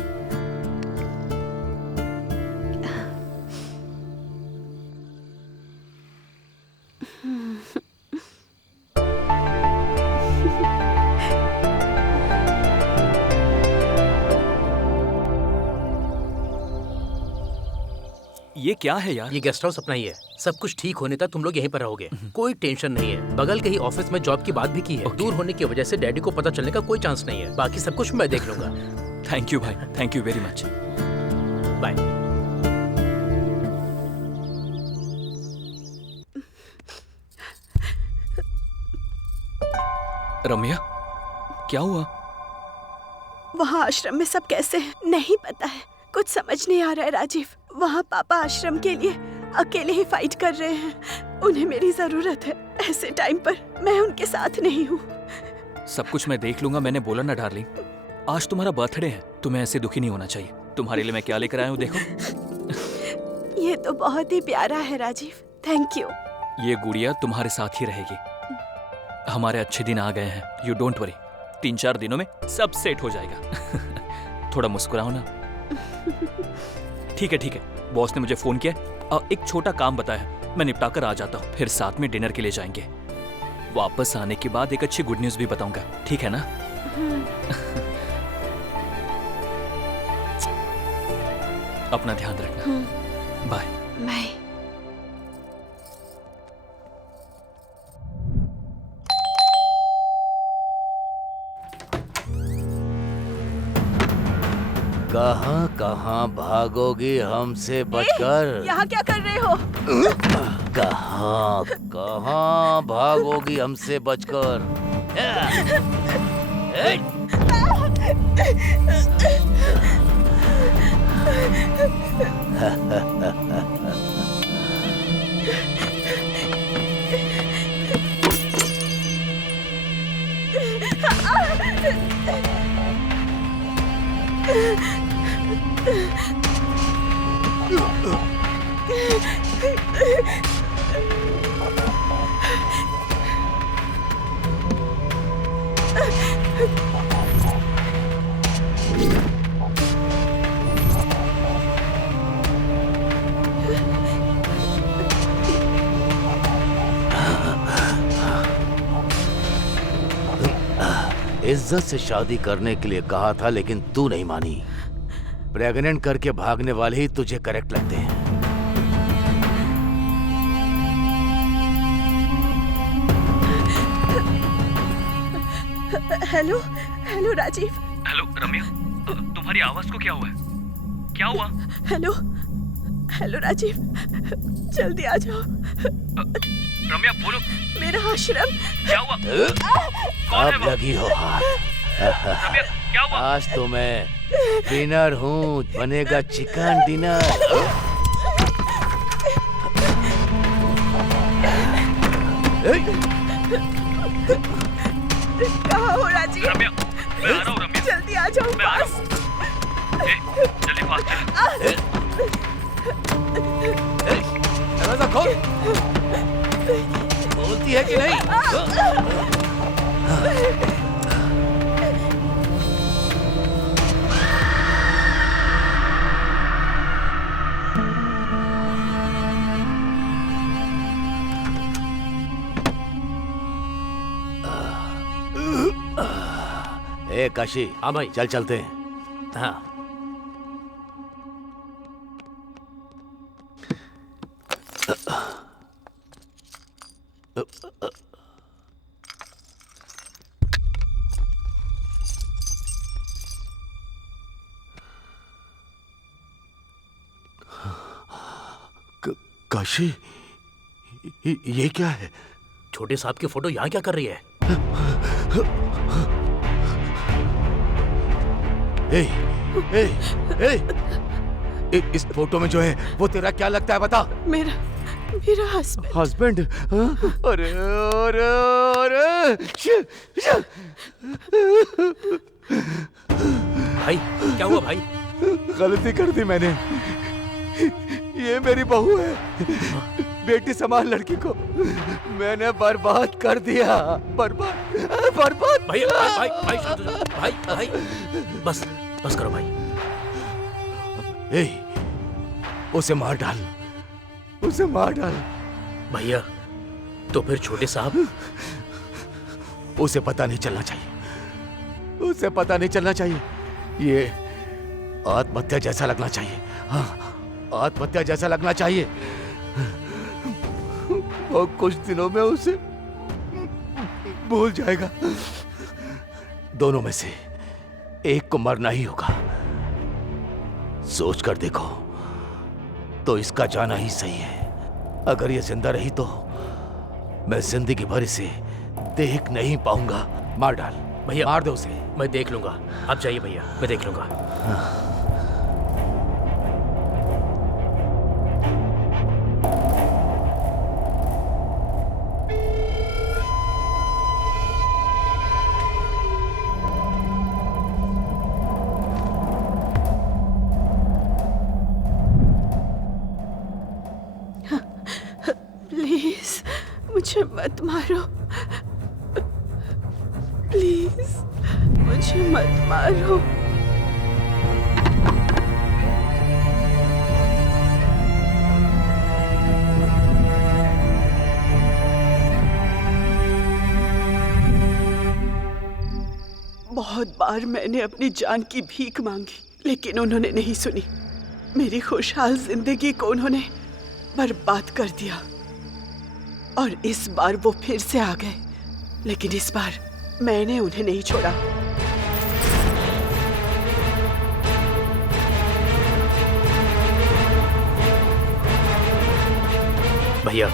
ये क्या है यार? ये गेस्ट हाउस अपना ही है। सब कुछ ठीक होने तक तुम लोग यहीं पर रहोगे, कोई टेंशन नहीं है। बगल के ही ऑफिस में जॉब की बात भी की है। दूर होने की वजह से डैडी को पता चलने का कोई चांस नहीं है। बाकी सब कुछ मैं देख लूंगा। थैंक यू भाई, thank you very much. Bye. Ramya, क्या हुआ? वहाँ आश्रम में सब कैसे हैं? नहीं पता है, कुछ समझ नहीं आ रहा है राजीव। वहाँ पापा आश्रम के लिए अकेले ही फाइट कर रहे हैं। उन्हें मेरी जरूरत है। ऐसे टाइम पर मैं उनके साथ नहीं हूँ। सब कुछ मैं देख लूंगा। मैंने बोला ना डार्लिंग, आज तुम्हारा बर्थडे है, तुम्हें ऐसे दुखी नहीं होना चाहिए। तुम्हारे लिए मैं क्या लेकर आया हूँ देखो। ये तो बहुत ही प्यारा है राजीव, थैंक यू। ये गुड़िया तुम्हारे साथ ही रहेगी। हमारे अच्छे दिन आ गए हैं, यू डोंट वरी। 3-4 दिनों में सब सेट हो जाएगा। थोड़ा मुस्कुराओ ना। ठीक है ठीक है, बॉस ने मुझे फोन किया और एक छोटा काम बताया, मैं निपटा कर आ जाता हूँ। फिर साथ में डिनर के लिए जाएंगे। वापस आने के बाद एक अच्छी गुड न्यूज भी बताऊंगा, ठीक है ना? अपना ध्यान रखना। Bye bye. कहाँ कहाँ भागोगी हमसे बचकर? यहाँ क्या कर रहे हो? कहाँ कहाँ भागोगी हमसे बचकर? इज्जत से शादी करने के लिए कहा था, लेकिन तू नहीं मानी। प्रेग्नेंट करके भागने वाले ही तुझे करेक्ट लगते हैं। Hello hello Rajeev. Hello Ramya, तुम्हारी आवाज को क्या हुआ है? क्या हुआ? हेलो हेलो राजीव, जल्दी आ जाओ। रम्या बोलो। मेरा आश्रम। क्या हुआ? अब लगी हो हाथ। रम्या क्या हुआ? आज तो मैं डिनर हूँ, बनेगा चिकन डिनर। कहाँ हो राजीव? रम्या, मैं आ रहा हूँ रम्या। जल्दी आ जाओ पास। जल्दी फास्ट चल। दरवाजा खोल। बोलती है कि नहीं? ए काशी। हाँ भाई। चल चलते हैं। हाँ। काशी, ये क्या है? छोटे साहब की फोटो यहाँ क्या कर रही है? ए, ए, ए, इस फोटो में जो है वो तेरा क्या लगता है बता? मेरा हस्बैंड। हस्बैंड? अरे अरे अरे भाई क्या हुआ भाई? गलती कर दी मैंने। ये मेरी बहू है। बेटी संभाल लड़की को। मैंने बर्बाद कर दिया। बर्बाद। भाई भाई भाई शांत हो जाओ। भाई भाई बस बस करो भाई। ए, उसे मार डाल। उसे मार डाल। भैया तो फिर छोटे साहब? उसे पता नहीं चलना चाहिए। उसे पता नहीं चलना चाहिए। ये आत्महत्या जैसा लगना चाहिए। हाँ, आत्महत्या जैसा लगना चाहिए। और कुछ दिनों में उसे भूल जाएगा। दोनों में से एक को मरना ही होगा। सोच कर देखो तो इसका जाना ही सही है। अगर ये जिंदा रही तो मैं जिंदगी भर इसे देख नहीं पाऊंगा। मार डाल भैया, मार दो उसे। मैं देख लूंगा, आप जाइए भैया, मैं देख लूंगा। प्लीज मुझे मत मारो। प्लीज मुझे मत मारो। बहुत बार मैंने अपनी जान की भीख मांगी, लेकिन उन्होंने नहीं सुनी। मेरी खुशहाल जिंदगी को उन्होंने बर्बाद कर दिया। और इस बार वो फिर से आ गए, लेकिन इस बार मैंने उन्हें नहीं छोड़ा। भैया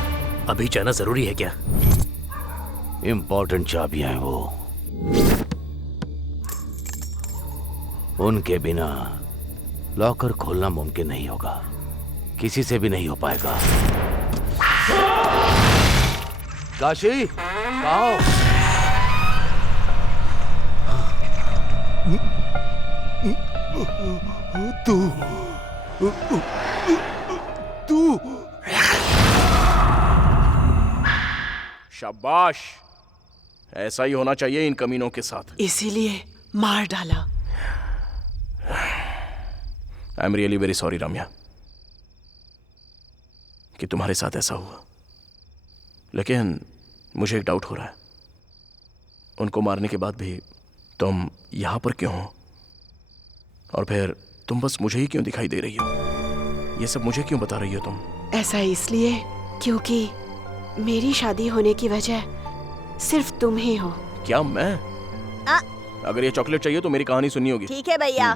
अभी जाना जरूरी है क्या? इंपॉर्टेंट चाबियां हैं वो। उनके बिना लॉकर खोलना मुमकिन नहीं होगा। किसी से भी नहीं हो पाएगा। काशी, आओ। तू शाबाश, ऐसा ही होना चाहिए इन कमीनों के साथ। इसीलिए मार डाला। I am really very sorry Ramya कि तुम्हारे साथ ऐसा हुआ, लेकिन मुझे एक डाउट हो रहा है। उनको मारने के बाद भी तुम यहां पर क्यों हो? और फिर तुम बस मुझे ही क्यों दिखाई दे रही हो? ये सब मुझे क्यों बता रही हो तुम? ऐसा इसलिए क्योंकि मेरी शादी होने की वजह सिर्फ तुम ही हो। क्या मैं? अगर ये चॉकलेट चाहिए तो मेरी कहानी सुननी होगी। ठीक है भैया।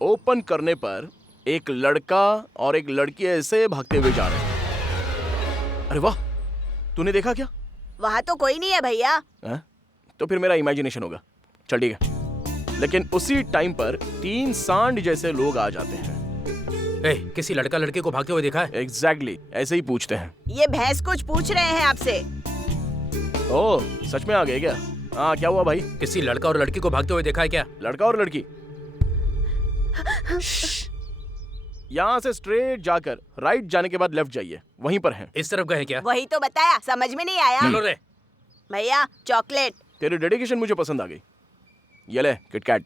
ओपन करने पर एक लड़का और एक लड़की ऐसे भागते हुए जा रहे हैं। अरे वाह, तूने देखा क्या? वहाँ तो कोई नहीं है भैया। तो फिर मेरा इमेजिनेशन होगा। चल ठीक है। लेकिन उसी टाइम पर 3 सांड जैसे लोग आ जाते हैं। किसी लड़का लड़के को भागते हुए देखा है? एग्जैक्टली, ऐसे ही पूछते हैं। ये भैंस कुछ पूछ रहे हैं आपसे। ओह, सच में आ गए क्या? हाँ, क्या हुआ भाई? किसी लड़का और लड़की को भागते हुए देखा है क्या? लड़का और लड़की? यहाँ से स्ट्रेट जाकर राइट जाने के बाद लेफ्ट जाइए, वहीं पर हैं। इस तरफ गए क्या? वही तो बताया, समझ में नहीं आया। चलो रे भैया, चॉकलेट। तेरी डेडिकेशन मुझे पसंद आ गई। ये ले KitKat.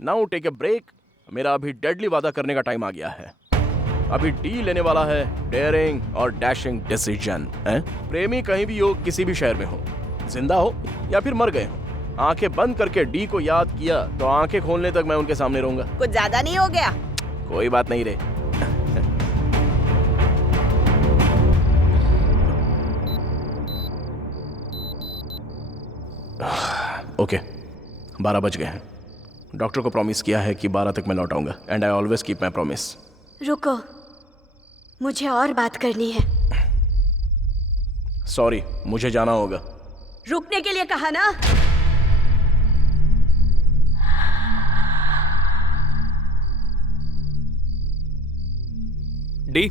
Now take a break. मेरा अभी डेडली वादा करने का टाइम आ गया है। अभी डी लेने वाला है डेयरिंग और डैशिंग डिसीजन। प्रेमी कहीं भी हो, किसी भी शहर में हो, जिंदा हो या फिर मर गए हो, आंखें बंद करके डी को याद किया तो आंखें खोलने तक मैं उनके सामने रहूंगा। कुछ ज्यादा नहीं हो गया? कोई बात नहीं रे। ओके, 12 बज गए हैं। डॉक्टर को प्रॉमिस किया है कि 12 तक मैं लौट आऊंगा and I always keep my promise. रुको, मुझे और बात करनी है। सॉरी, मुझे जाना होगा। रुकने के लिए कहा ना। डी।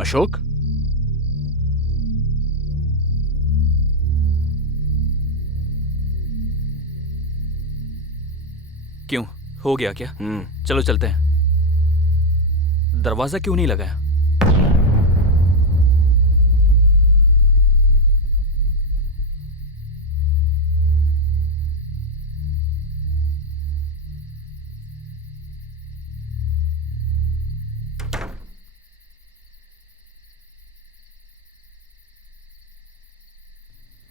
अशोक, क्यों, हो गया क्या? चलो चलते हैं। दरवाजा क्यों नहीं लगाया?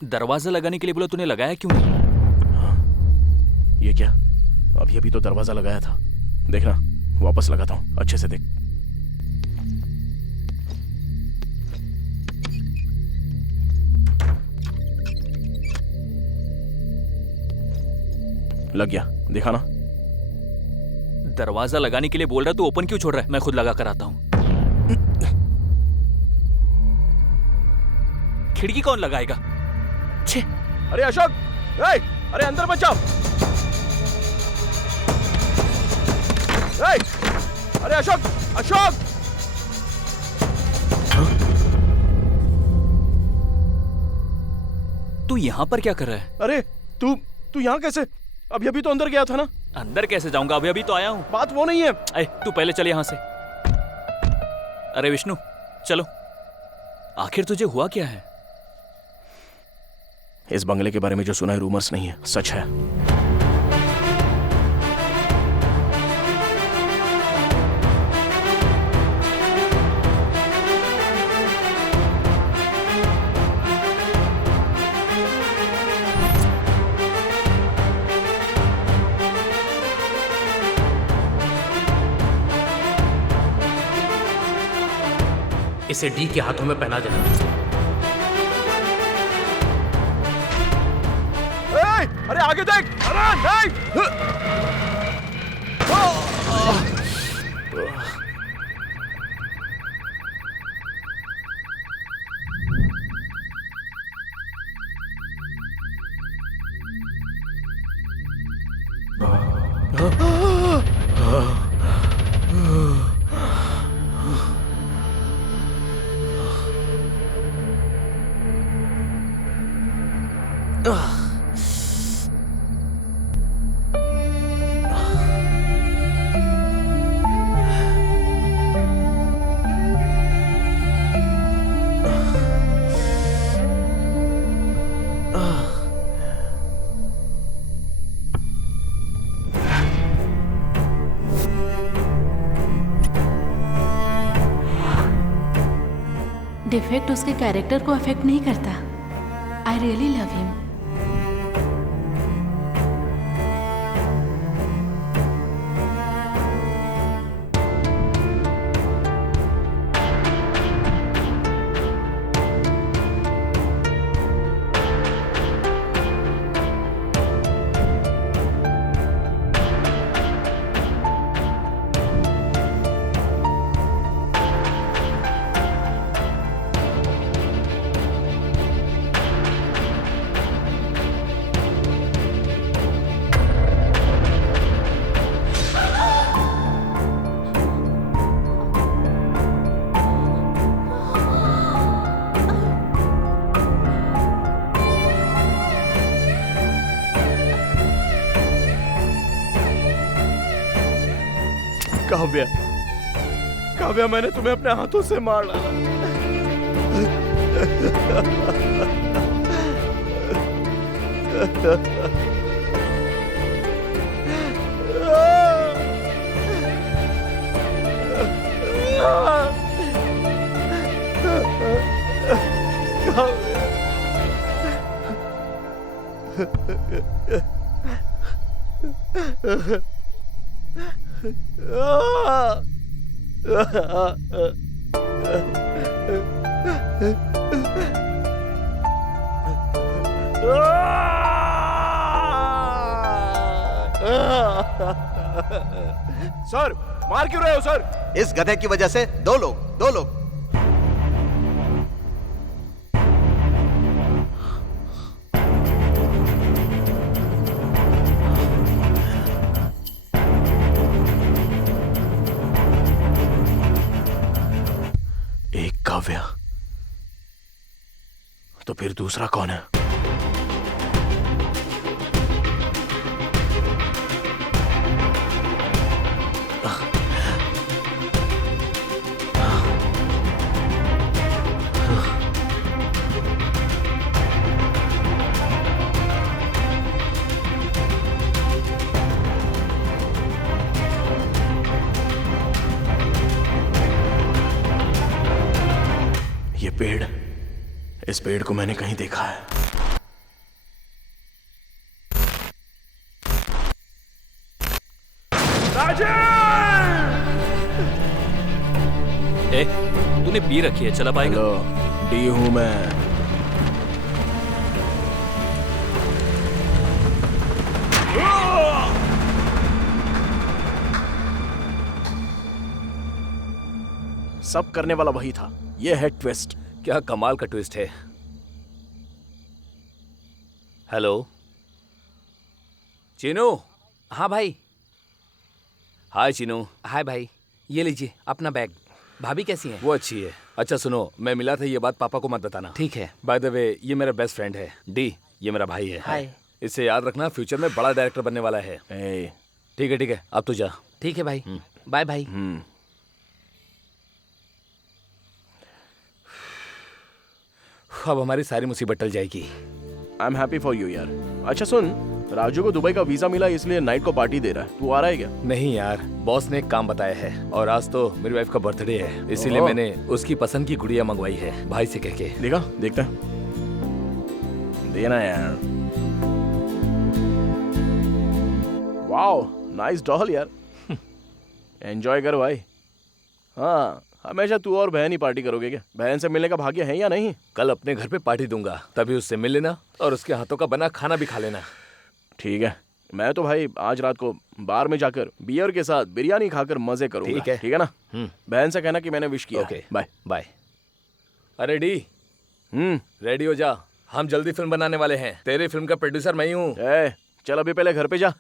दरवाजा लगाने के लिए बोला, तूने लगाया क्यों नहीं? ये क्या? अभी अभी तो दरवाजा लगाया था। देखना, वापस लगाता हूँ, अच्छे से देख। लग गया, देखा ना? दरवाजा लगाने के लिए बोल रहा, तू ओपन क्यों छोड़ रहा है? मैं खुद लगा कर आता हूँ। खिड़की कौन लगाएगा? छे! अरे अशोक, अरे अंदर मत जाओ। अरे अशोक, अशोक! तू यहाँ पर क्या कर रहा है? अरे तू यहाँ कैसे? अभी अभी तो अंदर गया था ना। अंदर कैसे जाऊंगा? अभी अभी तो आया हूँ। बात वो नहीं है। तू पहले चल यहाँ से। अरे विष्णु, चलो। आखिर तुझे हुआ क्या है? इस बंगले के बारे में जो सुना है रूमर्स नहीं है, सच है। इसे डी के हाथों में पहना देना। अरे आगे देख! अरे नहीं! डिफेक्ट उसके कैरेक्टर को अफेक्ट नहीं करता। I really love him. Kavya, Kavya, मैंने तुम्हें अपने हाथों से मार डाला। सर, मार क्यों रहे हो सर? इस गधे की वजह से दो लोग। एक काव्या, तो फिर दूसरा कौन है? ये पेड़, इस पेड़ को मैंने कहीं देखा है। ए, तूने पी रखी है, चला पाएगा? हेलो, डी हूं मैं। सब करने वाला वही था। ये है ट्विस्ट। क्या कमाल का ट्विस्ट है। हेलो चीनू। हाँ भाई। हाय चीनू। हाय भाई, ये लीजिए अपना बैग। भाभी कैसी है? वो अच्छी है। अच्छा सुनो, मैं मिला था, ये बात पापा को मत बताना। ठीक है। बाय द वे, ये मेरा बेस्ट फ्रेंड है डी। ये मेरा भाई है। हाय। इससे याद रखना, फ्यूचर में बड़ा डायरेक्टर बनने वाला है। ठीक है ठीक है, अब तो जा। ठीक है भाई, बाय भाई। अब हमारी सारी मुसीबत टल जाएगी। I am happy for you यार। अच्छा सुन, राजू को दुबई का वीजा मिला, इसलिए नाइट को पार्टी दे रहा है। तू आ रहा है क्या? नहीं यार, बॉस ने एक काम बताया है और आज तो मेरी वाइफ का बर्थडे है, इसीलिए ओह। मैंने उसकी पसंद की गुड़िया मंगवाई है भाई से कह के। देखा, देखता है। देना यार। वाओ, नाइस डॉल यार। एंजॉय कर भाई। हाँ, हमेशा तू और बहन ही पार्टी करोगे क्या? बहन से मिलने का भाग्य है या नहीं? कल अपने घर पे पार्टी दूंगा, तभी उससे मिल लेना और उसके हाथों का बना खाना भी खा लेना। ठीक है, मैं तो भाई आज रात को बार में जाकर बियर के साथ बिरयानी खाकर मजे करूंगा। ठीक है ना? बहन से कहना कि मैंने विश किया। Okay, bye bye. अरे डी, रेडी हो जा, हम जल्दी फिल्म बनाने वाले हैं। तेरी फिल्म का प्रोड्यूसर मैं ही हूँ। चल अभी पहले घर पे जा।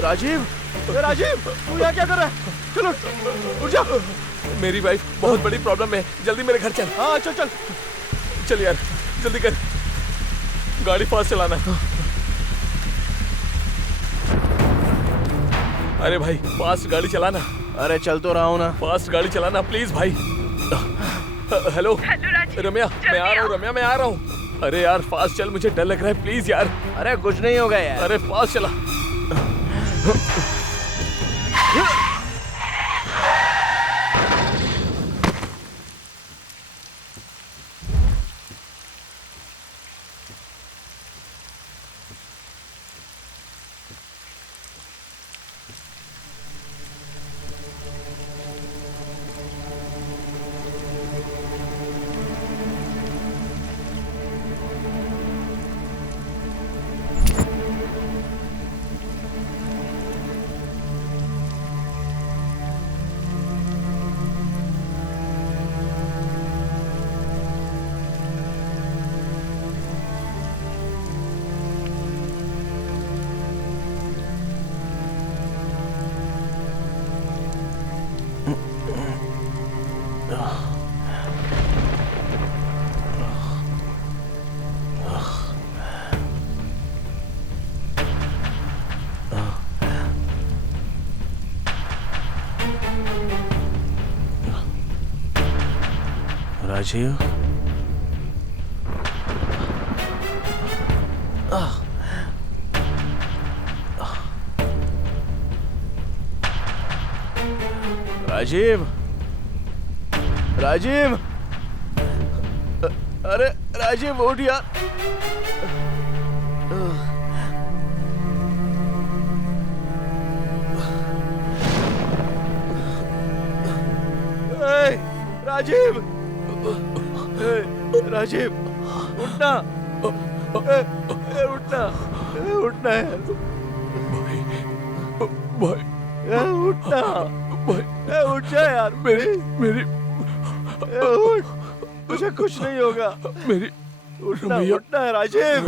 राजीव, राजीव, तू यहाँ क्या कर रहा है? चलो, उठ जा। मेरी वाइफ बहुत बड़ी प्रॉब्लम है, जल्दी मेरे घर चल। हाँ चल चल चल यार, जल्दी कर, गाड़ी फास्ट चलाना। अरे भाई, फास्ट गाड़ी चलाना। अरे चल तो रहा हूँ ना। फास्ट गाड़ी चलाना प्लीज भाई। हेलो रम्या, मैं आ रहा हूँ। रम्या, मैं आ रहा हूँ। अरे यार फास्ट चल, मुझे डर लग रहा है, प्लीज यार। अरे कुछ नहीं होगा यार। अरे फास्ट चला। राजीव, राजीव, राजीव, अरे राजीव उठ यार। राजीव, राजीव, उठना, उठना, उठना है भाई, उठना भाई, उठ जा यार। मेरी तुझे कुछ नहीं होगा। मेरी उठना, उठना है राजीव।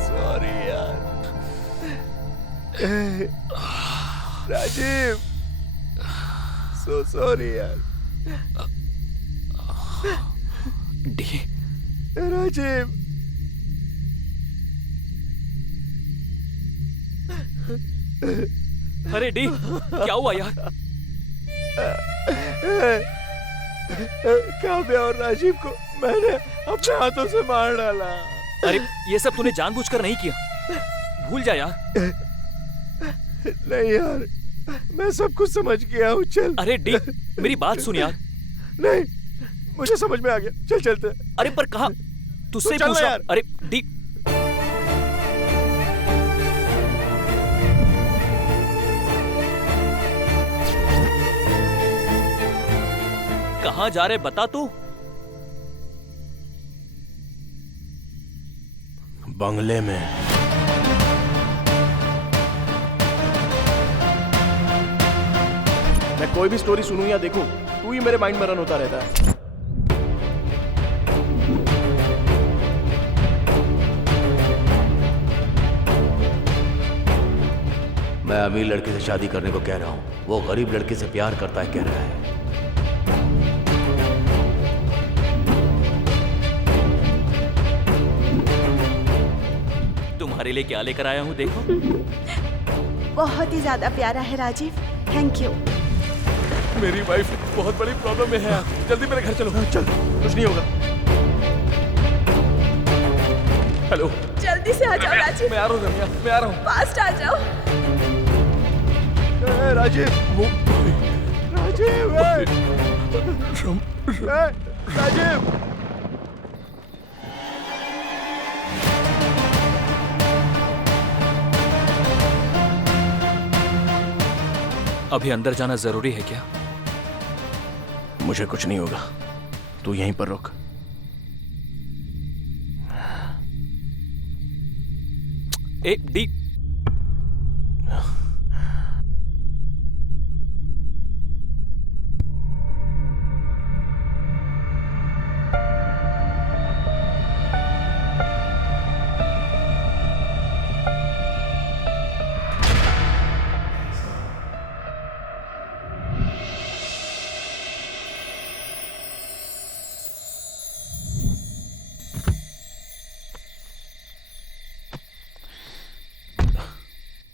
सॉरी यार राजीव, सो सॉरी यार। डी राजीव, अरे डी, क्या हुआ यार? काव्या और राजीव को मैंने अपने हाथों से मार डाला। अरे ये सब तूने जानबूझकर नहीं किया, भूल जा यार। नहीं यार, मैं सब कुछ समझ गया हूँ। चल। अरे डी, मेरी बात सुन यार। नहीं, मुझे समझ में आ गया। चल चलते। अरे पर कहाँ? तुझसे चल पूछ रहा यार। हूं। अरे डी, कहाँ जा रहे बता तू? बंगले में। मैं कोई भी स्टोरी सुनूं या देखूं, तू ही मेरे माइंड में रन होता रहता है। मैं अमीर लड़के से शादी करने को कह रहा हूँ, वो गरीब लड़के से प्यार करता है कह रहा है। तुम्हारे लिए क्या लेकर आया हूँ देखो। बहुत ही ज्यादा प्यारा है राजीव, थैंक यू। मेरी वाइफ बहुत बड़ी प्रॉब्लम में है, जल्दी मेरे घर चलो। चल, कुछ नहीं होगा। हेलो, जल्दी से आ जाओ राजीव। मैं आ रहा हूँ रम्या, मैं आ रहा हूँ। फास्ट आ जाओ। राजीव, राजीव, राजीव। अभी अंदर जाना जरूरी है क्या? मुझे कुछ नहीं होगा, तू यहीं पर रुक। ए डी,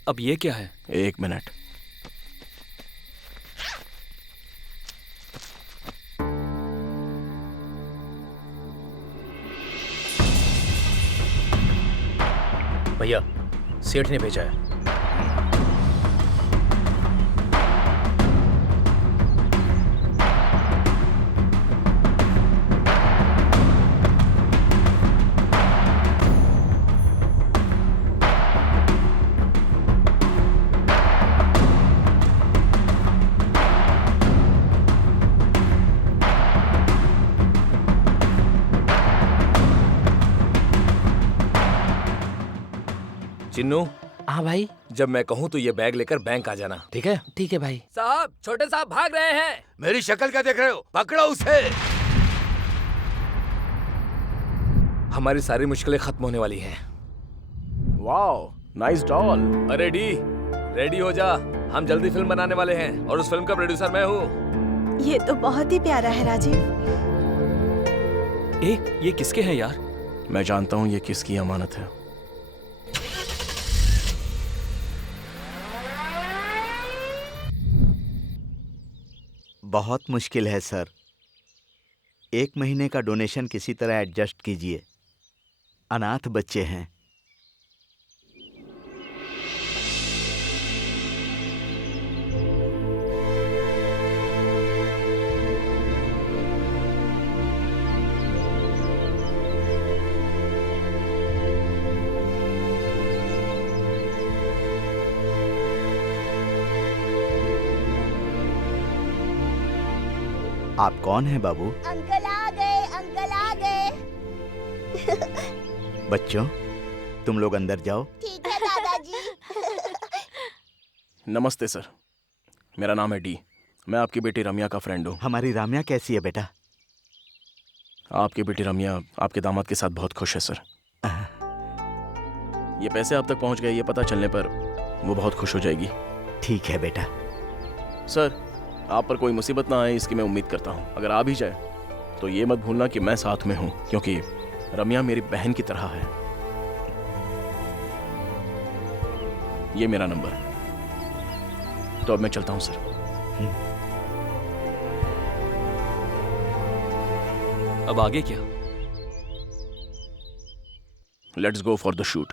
अब ये क्या है? 1 मिनट। भैया, सेठ ने भेजा है। चिन्नू। हाँ भाई। जब मैं कहूँ तो ये बैग लेकर बैंक आ जाना, ठीक है? ठीक है भाई। साहब, छोटे साहब भाग रहे हैं। मेरी शक्ल क्या देख रहे हो? पकड़ो उसे। हमारी सारी मुश्किलें खत्म होने वाली हैं। Wow, nice doll. अरे डी, रेडी हो जा, हम जल्दी फिल्म बनाने वाले हैं और उस फिल्म का प्रोड्यूसर मैं हूँ। ये तो बहुत ही प्यारा है राजीव। ये किसके हैं यार? मैं जानता हूँ ये किसकी अमानत है। बहुत मुश्किल है सर। 1 महीने का डोनेशन किसी तरह एडजस्ट कीजिए। अनाथ बच्चे हैं। आप कौन हैं बाबू? अंकल आ गए, अंकल आ गए। बच्चों, तुम लोग अंदर जाओ। ठीक है दादाजी। नमस्ते सर, मेरा नाम है डी। मैं आपकी बेटी रम्या का फ्रेंड हूँ। हमारी राम्या कैसी है बेटा? आपकी बेटी रम्या आपके दामाद के साथ बहुत खुश है सर। ये पैसे आप तक पहुँच गए, ये पता चलने पर वो बहुत खुश हो जाएगी। ठीक है बेटा। सर, आप पर कोई मुसीबत ना आए इसकी मैं उम्मीद करता हूँ। अगर आ भी जाए तो ये मत भूलना कि मैं साथ में हूँ, क्योंकि रम्या मेरी बहन की तरह है। ये मेरा नंबर है। तो अब मैं चलता हूँ सर। अब आगे क्या? Let's go for the shoot.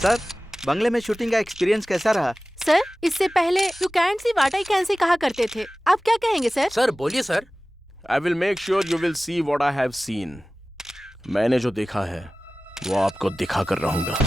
Sir, बंगले में शूटिंग का एक्सपीरियंस कैसा रहा? सर, इससे पहले you can't C what I can सी कहा करते थे, आप क्या कहेंगे सर? सर बोलिए sir. I will make sure you will see what I have scene. मैंने जो देखा है वो आपको दिखा कर रहूंगा।